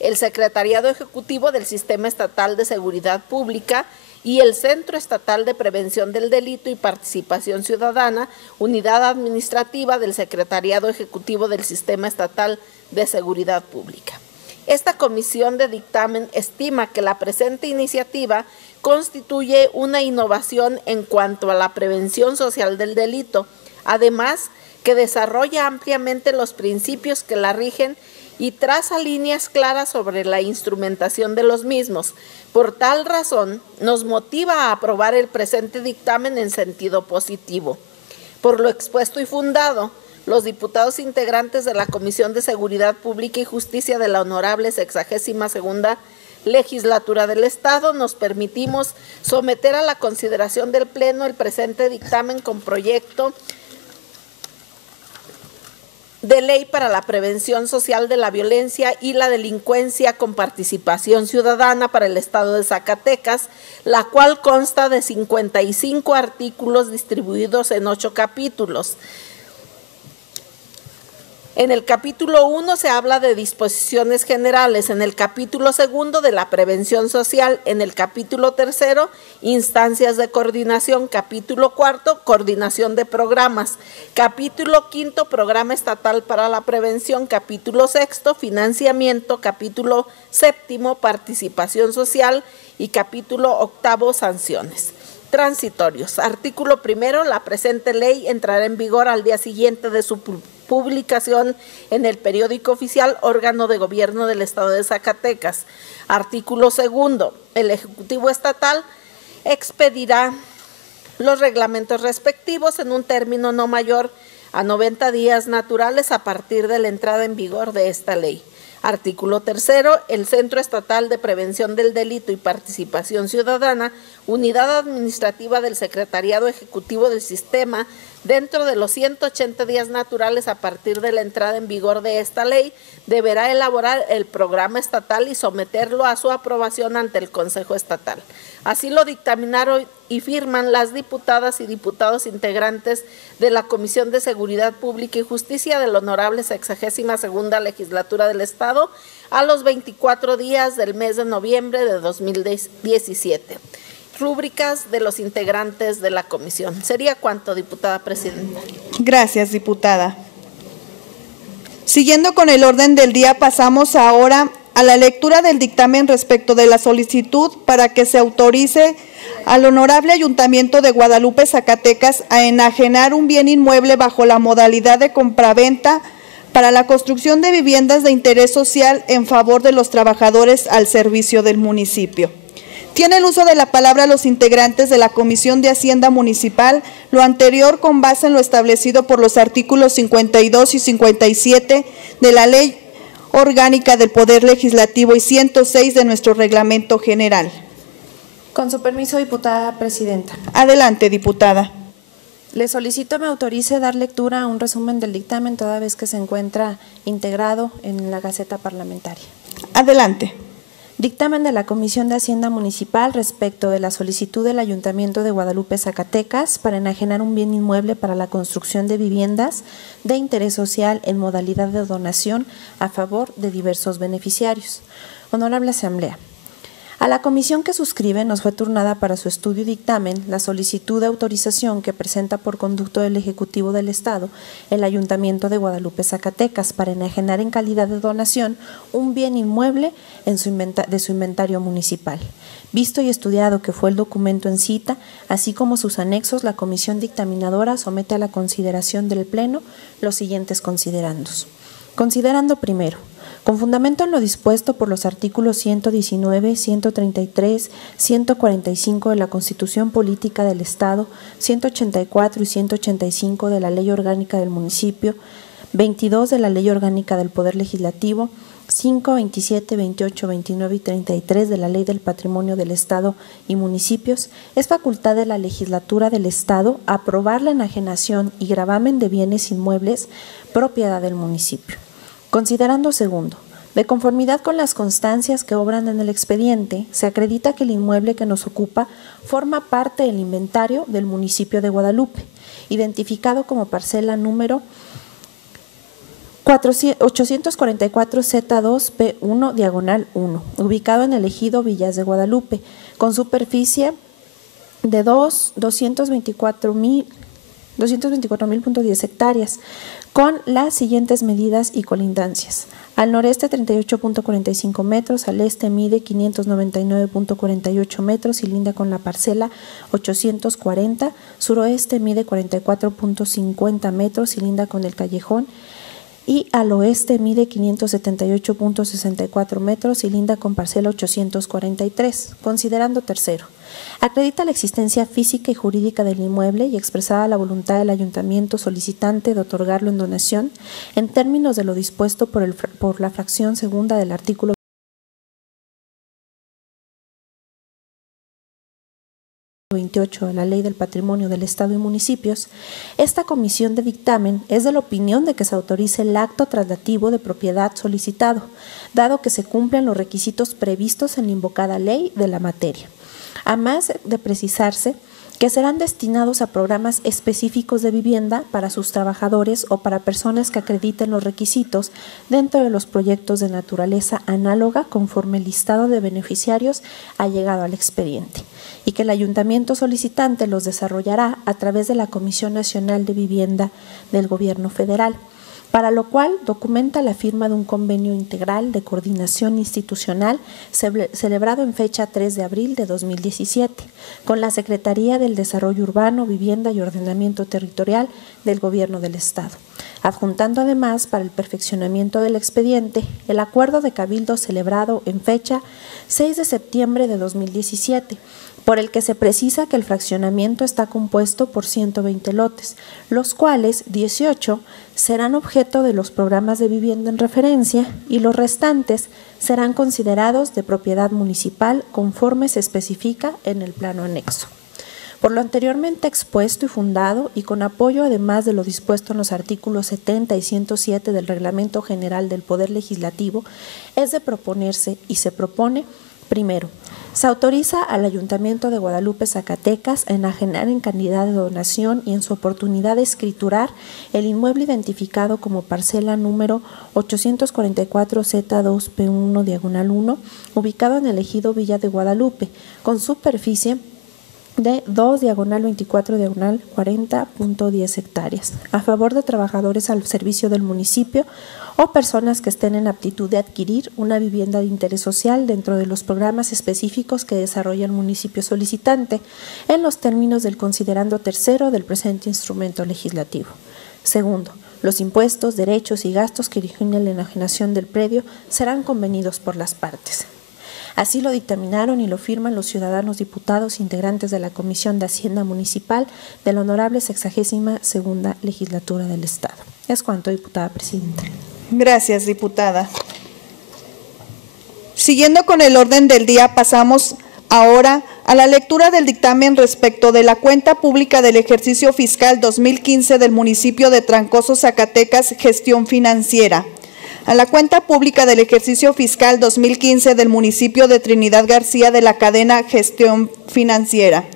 el Secretariado Ejecutivo del Sistema Estatal de Seguridad Pública y el Centro Estatal de Prevención del Delito y Participación Ciudadana, unidad administrativa del Secretariado Ejecutivo del Sistema Estatal de Seguridad Pública. Esta comisión de dictamen estima que la presente iniciativa constituye una innovación en cuanto a la prevención social del delito, además que desarrolla ampliamente los principios que la rigen y traza líneas claras sobre la instrumentación de los mismos. Por tal razón, nos motiva a aprobar el presente dictamen en sentido positivo. Por lo expuesto y fundado, los diputados integrantes de la Comisión de Seguridad Pública y Justicia de la Honorable 62ª Legislatura del Estado nos permitimos someter a la consideración del Pleno el presente dictamen con proyecto de ley para la prevención social de la violencia y la delincuencia con participación ciudadana para el Estado de Zacatecas, la cual consta de 55 artículos distribuidos en 8 capítulos. En el capítulo 1 se habla de disposiciones generales, en el capítulo 2 de la prevención social, en el capítulo 3 instancias de coordinación, capítulo 4 coordinación de programas, capítulo 5 programa estatal para la prevención, capítulo 6 financiamiento, capítulo 7 participación social y capítulo 8 sanciones. Transitorios. Artículo 1. La presente ley entrará en vigor al día siguiente de su publicación en el periódico oficial, órgano de gobierno del Estado de Zacatecas. Artículo 2. El Ejecutivo Estatal expedirá los reglamentos respectivos en un término no mayor a 90 días naturales a partir de la entrada en vigor de esta ley. Artículo 3. El Centro Estatal de Prevención del Delito y Participación Ciudadana, unidad administrativa del Secretariado Ejecutivo del Sistema, dentro de los 180 días naturales a partir de la entrada en vigor de esta ley, deberá elaborar el programa estatal y someterlo a su aprobación ante el Consejo Estatal. Así lo dictaminaron y firman las diputadas y diputados integrantes de la Comisión de Seguridad Pública y Justicia de la Honorable 62ª Legislatura del Estado a los 24 días del mes de noviembre de 2017. Rúbricas de los integrantes de la comisión. ¿Sería cuánto, diputada presidenta? Gracias, diputada. Siguiendo con el orden del día, pasamos ahora a la lectura del dictamen respecto de la solicitud para que se autorice al Honorable Ayuntamiento de Guadalupe, Zacatecas, a enajenar un bien inmueble bajo la modalidad de compraventa para la construcción de viviendas de interés social en favor de los trabajadores al servicio del municipio. Tiene el uso de la palabra los integrantes de la Comisión de Hacienda Municipal, lo anterior con base en lo establecido por los artículos 52 y 57 de la Ley Orgánica del Poder Legislativo y 106 de nuestro Reglamento General. Con su permiso, diputada presidenta. Adelante, diputada. Le solicito me autorice dar lectura a un resumen del dictamen toda vez que se encuentra integrado en la Gaceta Parlamentaria. Adelante. Dictamen de la Comisión de Hacienda Municipal respecto de la solicitud del Ayuntamiento de Guadalupe, Zacatecas, para enajenar un bien inmueble para la construcción de viviendas de interés social en modalidad de donación a favor de diversos beneficiarios. Honorable Asamblea. A la comisión que suscribe nos fue turnada para su estudio y dictamen la solicitud de autorización que presenta por conducto del Ejecutivo del Estado el Ayuntamiento de Guadalupe, Zacatecas, para enajenar en calidad de donación un bien inmueble de su inventario municipal. Visto y estudiado que fue el documento en cita, así como sus anexos, la comisión dictaminadora somete a la consideración del Pleno los siguientes considerandos. Considerando primero, Con fundamento en lo dispuesto por los artículos 119, 133, 145 de la Constitución Política del Estado, 184 y 185 de la Ley Orgánica del Municipio, 22 de la Ley Orgánica del Poder Legislativo, 5, 27, 28, 29 y 33 de la Ley del Patrimonio del Estado y Municipios, es facultad de la Legislatura del Estado aprobar la enajenación y gravamen de bienes inmuebles propiedad del municipio. Considerando segundo, de conformidad con las constancias que obran en el expediente, se acredita que el inmueble que nos ocupa forma parte del inventario del municipio de Guadalupe, identificado como parcela número 844Z2P1 diagonal 1, ubicado en el ejido Villas de Guadalupe, con superficie de 224.000.10 hectáreas, con las siguientes medidas y colindancias. Al noreste 38.45 metros, al este mide 599.48 metros y linda con la parcela 840, suroeste mide 44.50 metros y linda con el callejón, y al oeste mide 578.64 metros y linda con parcela 843. Considerando tercero, acredita la existencia física y jurídica del inmueble y expresada la voluntad del ayuntamiento solicitante de otorgarlo en donación en términos de lo dispuesto por la fracción segunda del artículo 28 de la Ley del Patrimonio del Estado y Municipios. Esta comisión de dictamen es de la opinión de que se autorice el acto traslativo de propiedad solicitado, dado que se cumplen los requisitos previstos en la invocada ley de la materia. Además de precisarse que serán destinados a programas específicos de vivienda para sus trabajadores o para personas que acrediten los requisitos dentro de los proyectos de naturaleza análoga conforme el listado de beneficiarios ha llegado al expediente, y que el ayuntamiento solicitante los desarrollará a través de la Comisión Nacional de Vivienda del Gobierno Federal, para lo cual documenta la firma de un convenio integral de coordinación institucional celebrado en fecha 3 de abril de 2017 con la Secretaría del Desarrollo Urbano, Vivienda y Ordenamiento Territorial del Gobierno del Estado, adjuntando además para el perfeccionamiento del expediente el acuerdo de cabildo celebrado en fecha 6 de septiembre de 2017, por el que se precisa que el fraccionamiento está compuesto por 120 lotes, los cuales 18 serán objeto de los programas de vivienda en referencia y los restantes serán considerados de propiedad municipal conforme se especifica en el plano anexo. Por lo anteriormente expuesto y fundado, y con apoyo además de lo dispuesto en los artículos 70 y 107 del Reglamento General del Poder Legislativo, es de proponerse y se propone, primero, se autoriza al Ayuntamiento de Guadalupe, Zacatecas, a enajenar en calidad de donación y en su oportunidad de escriturar el inmueble identificado como parcela número 844Z2P1 diagonal 1, ubicado en el ejido Villa de Guadalupe, con superficie de 2 diagonal 24 diagonal 40.10 hectáreas, a favor de trabajadores al servicio del municipio o personas que estén en aptitud de adquirir una vivienda de interés social dentro de los programas específicos que desarrolla el municipio solicitante, en los términos del considerando tercero del presente instrumento legislativo. Segundo, los impuestos, derechos y gastos que originan la enajenación del predio serán convenidos por las partes. Así lo dictaminaron y lo firman los ciudadanos diputados integrantes de la Comisión de Hacienda Municipal de la Honorable 62ª Legislatura del Estado. Es cuanto, diputada presidenta. Gracias, diputada. Siguiendo con el orden del día, pasamos ahora a la lectura del dictamen respecto de la cuenta pública del ejercicio fiscal 2015 del municipio de Trancoso, Zacatecas, gestión financiera. A la cuenta pública del ejercicio fiscal 2015 del municipio de Trinidad García de la cadena Gestión Financiera.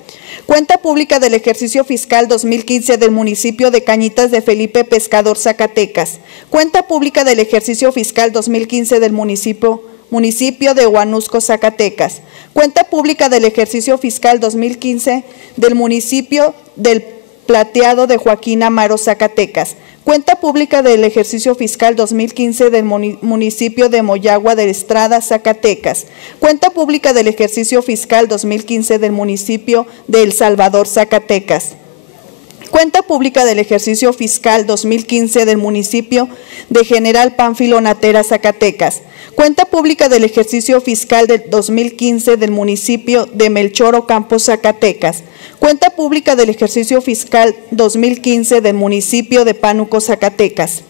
Cuenta pública del ejercicio fiscal 2015 del municipio de Cañitas de Felipe Pescador, Zacatecas. Cuenta pública del ejercicio fiscal 2015 del municipio de Huanusco, Zacatecas. Cuenta pública del ejercicio fiscal 2015 del municipio del Plateado de Joaquín Amaro, Zacatecas. Cuenta pública del ejercicio fiscal 2015 del municipio de Moyagua de Estrada, Zacatecas. Cuenta pública del ejercicio fiscal 2015 del municipio de El Salvador, Zacatecas. Cuenta pública del ejercicio fiscal 2015 del municipio de General Pánfilo Natera, Zacatecas. Cuenta pública del ejercicio fiscal del 2015 del municipio de Melchor Ocampo, Zacatecas. Cuenta pública del ejercicio fiscal 2015 del municipio de Pánuco, Zacatecas.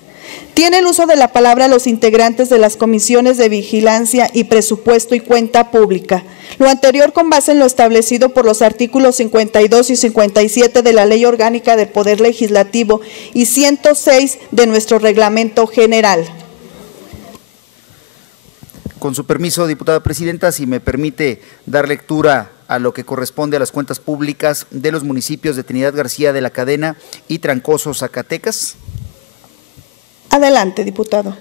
Tiene el uso de la palabra los integrantes de las comisiones de vigilancia y presupuesto y cuenta pública. Lo anterior con base en lo establecido por los artículos 52 y 57 de la Ley Orgánica del Poder Legislativo y 106 de nuestro Reglamento General. Con su permiso, diputada presidenta, si me permite dar lectura a lo que corresponde a las cuentas públicas de los municipios de Trinidad García de la Cadena y Trancoso, Zacatecas. Adelante, diputado.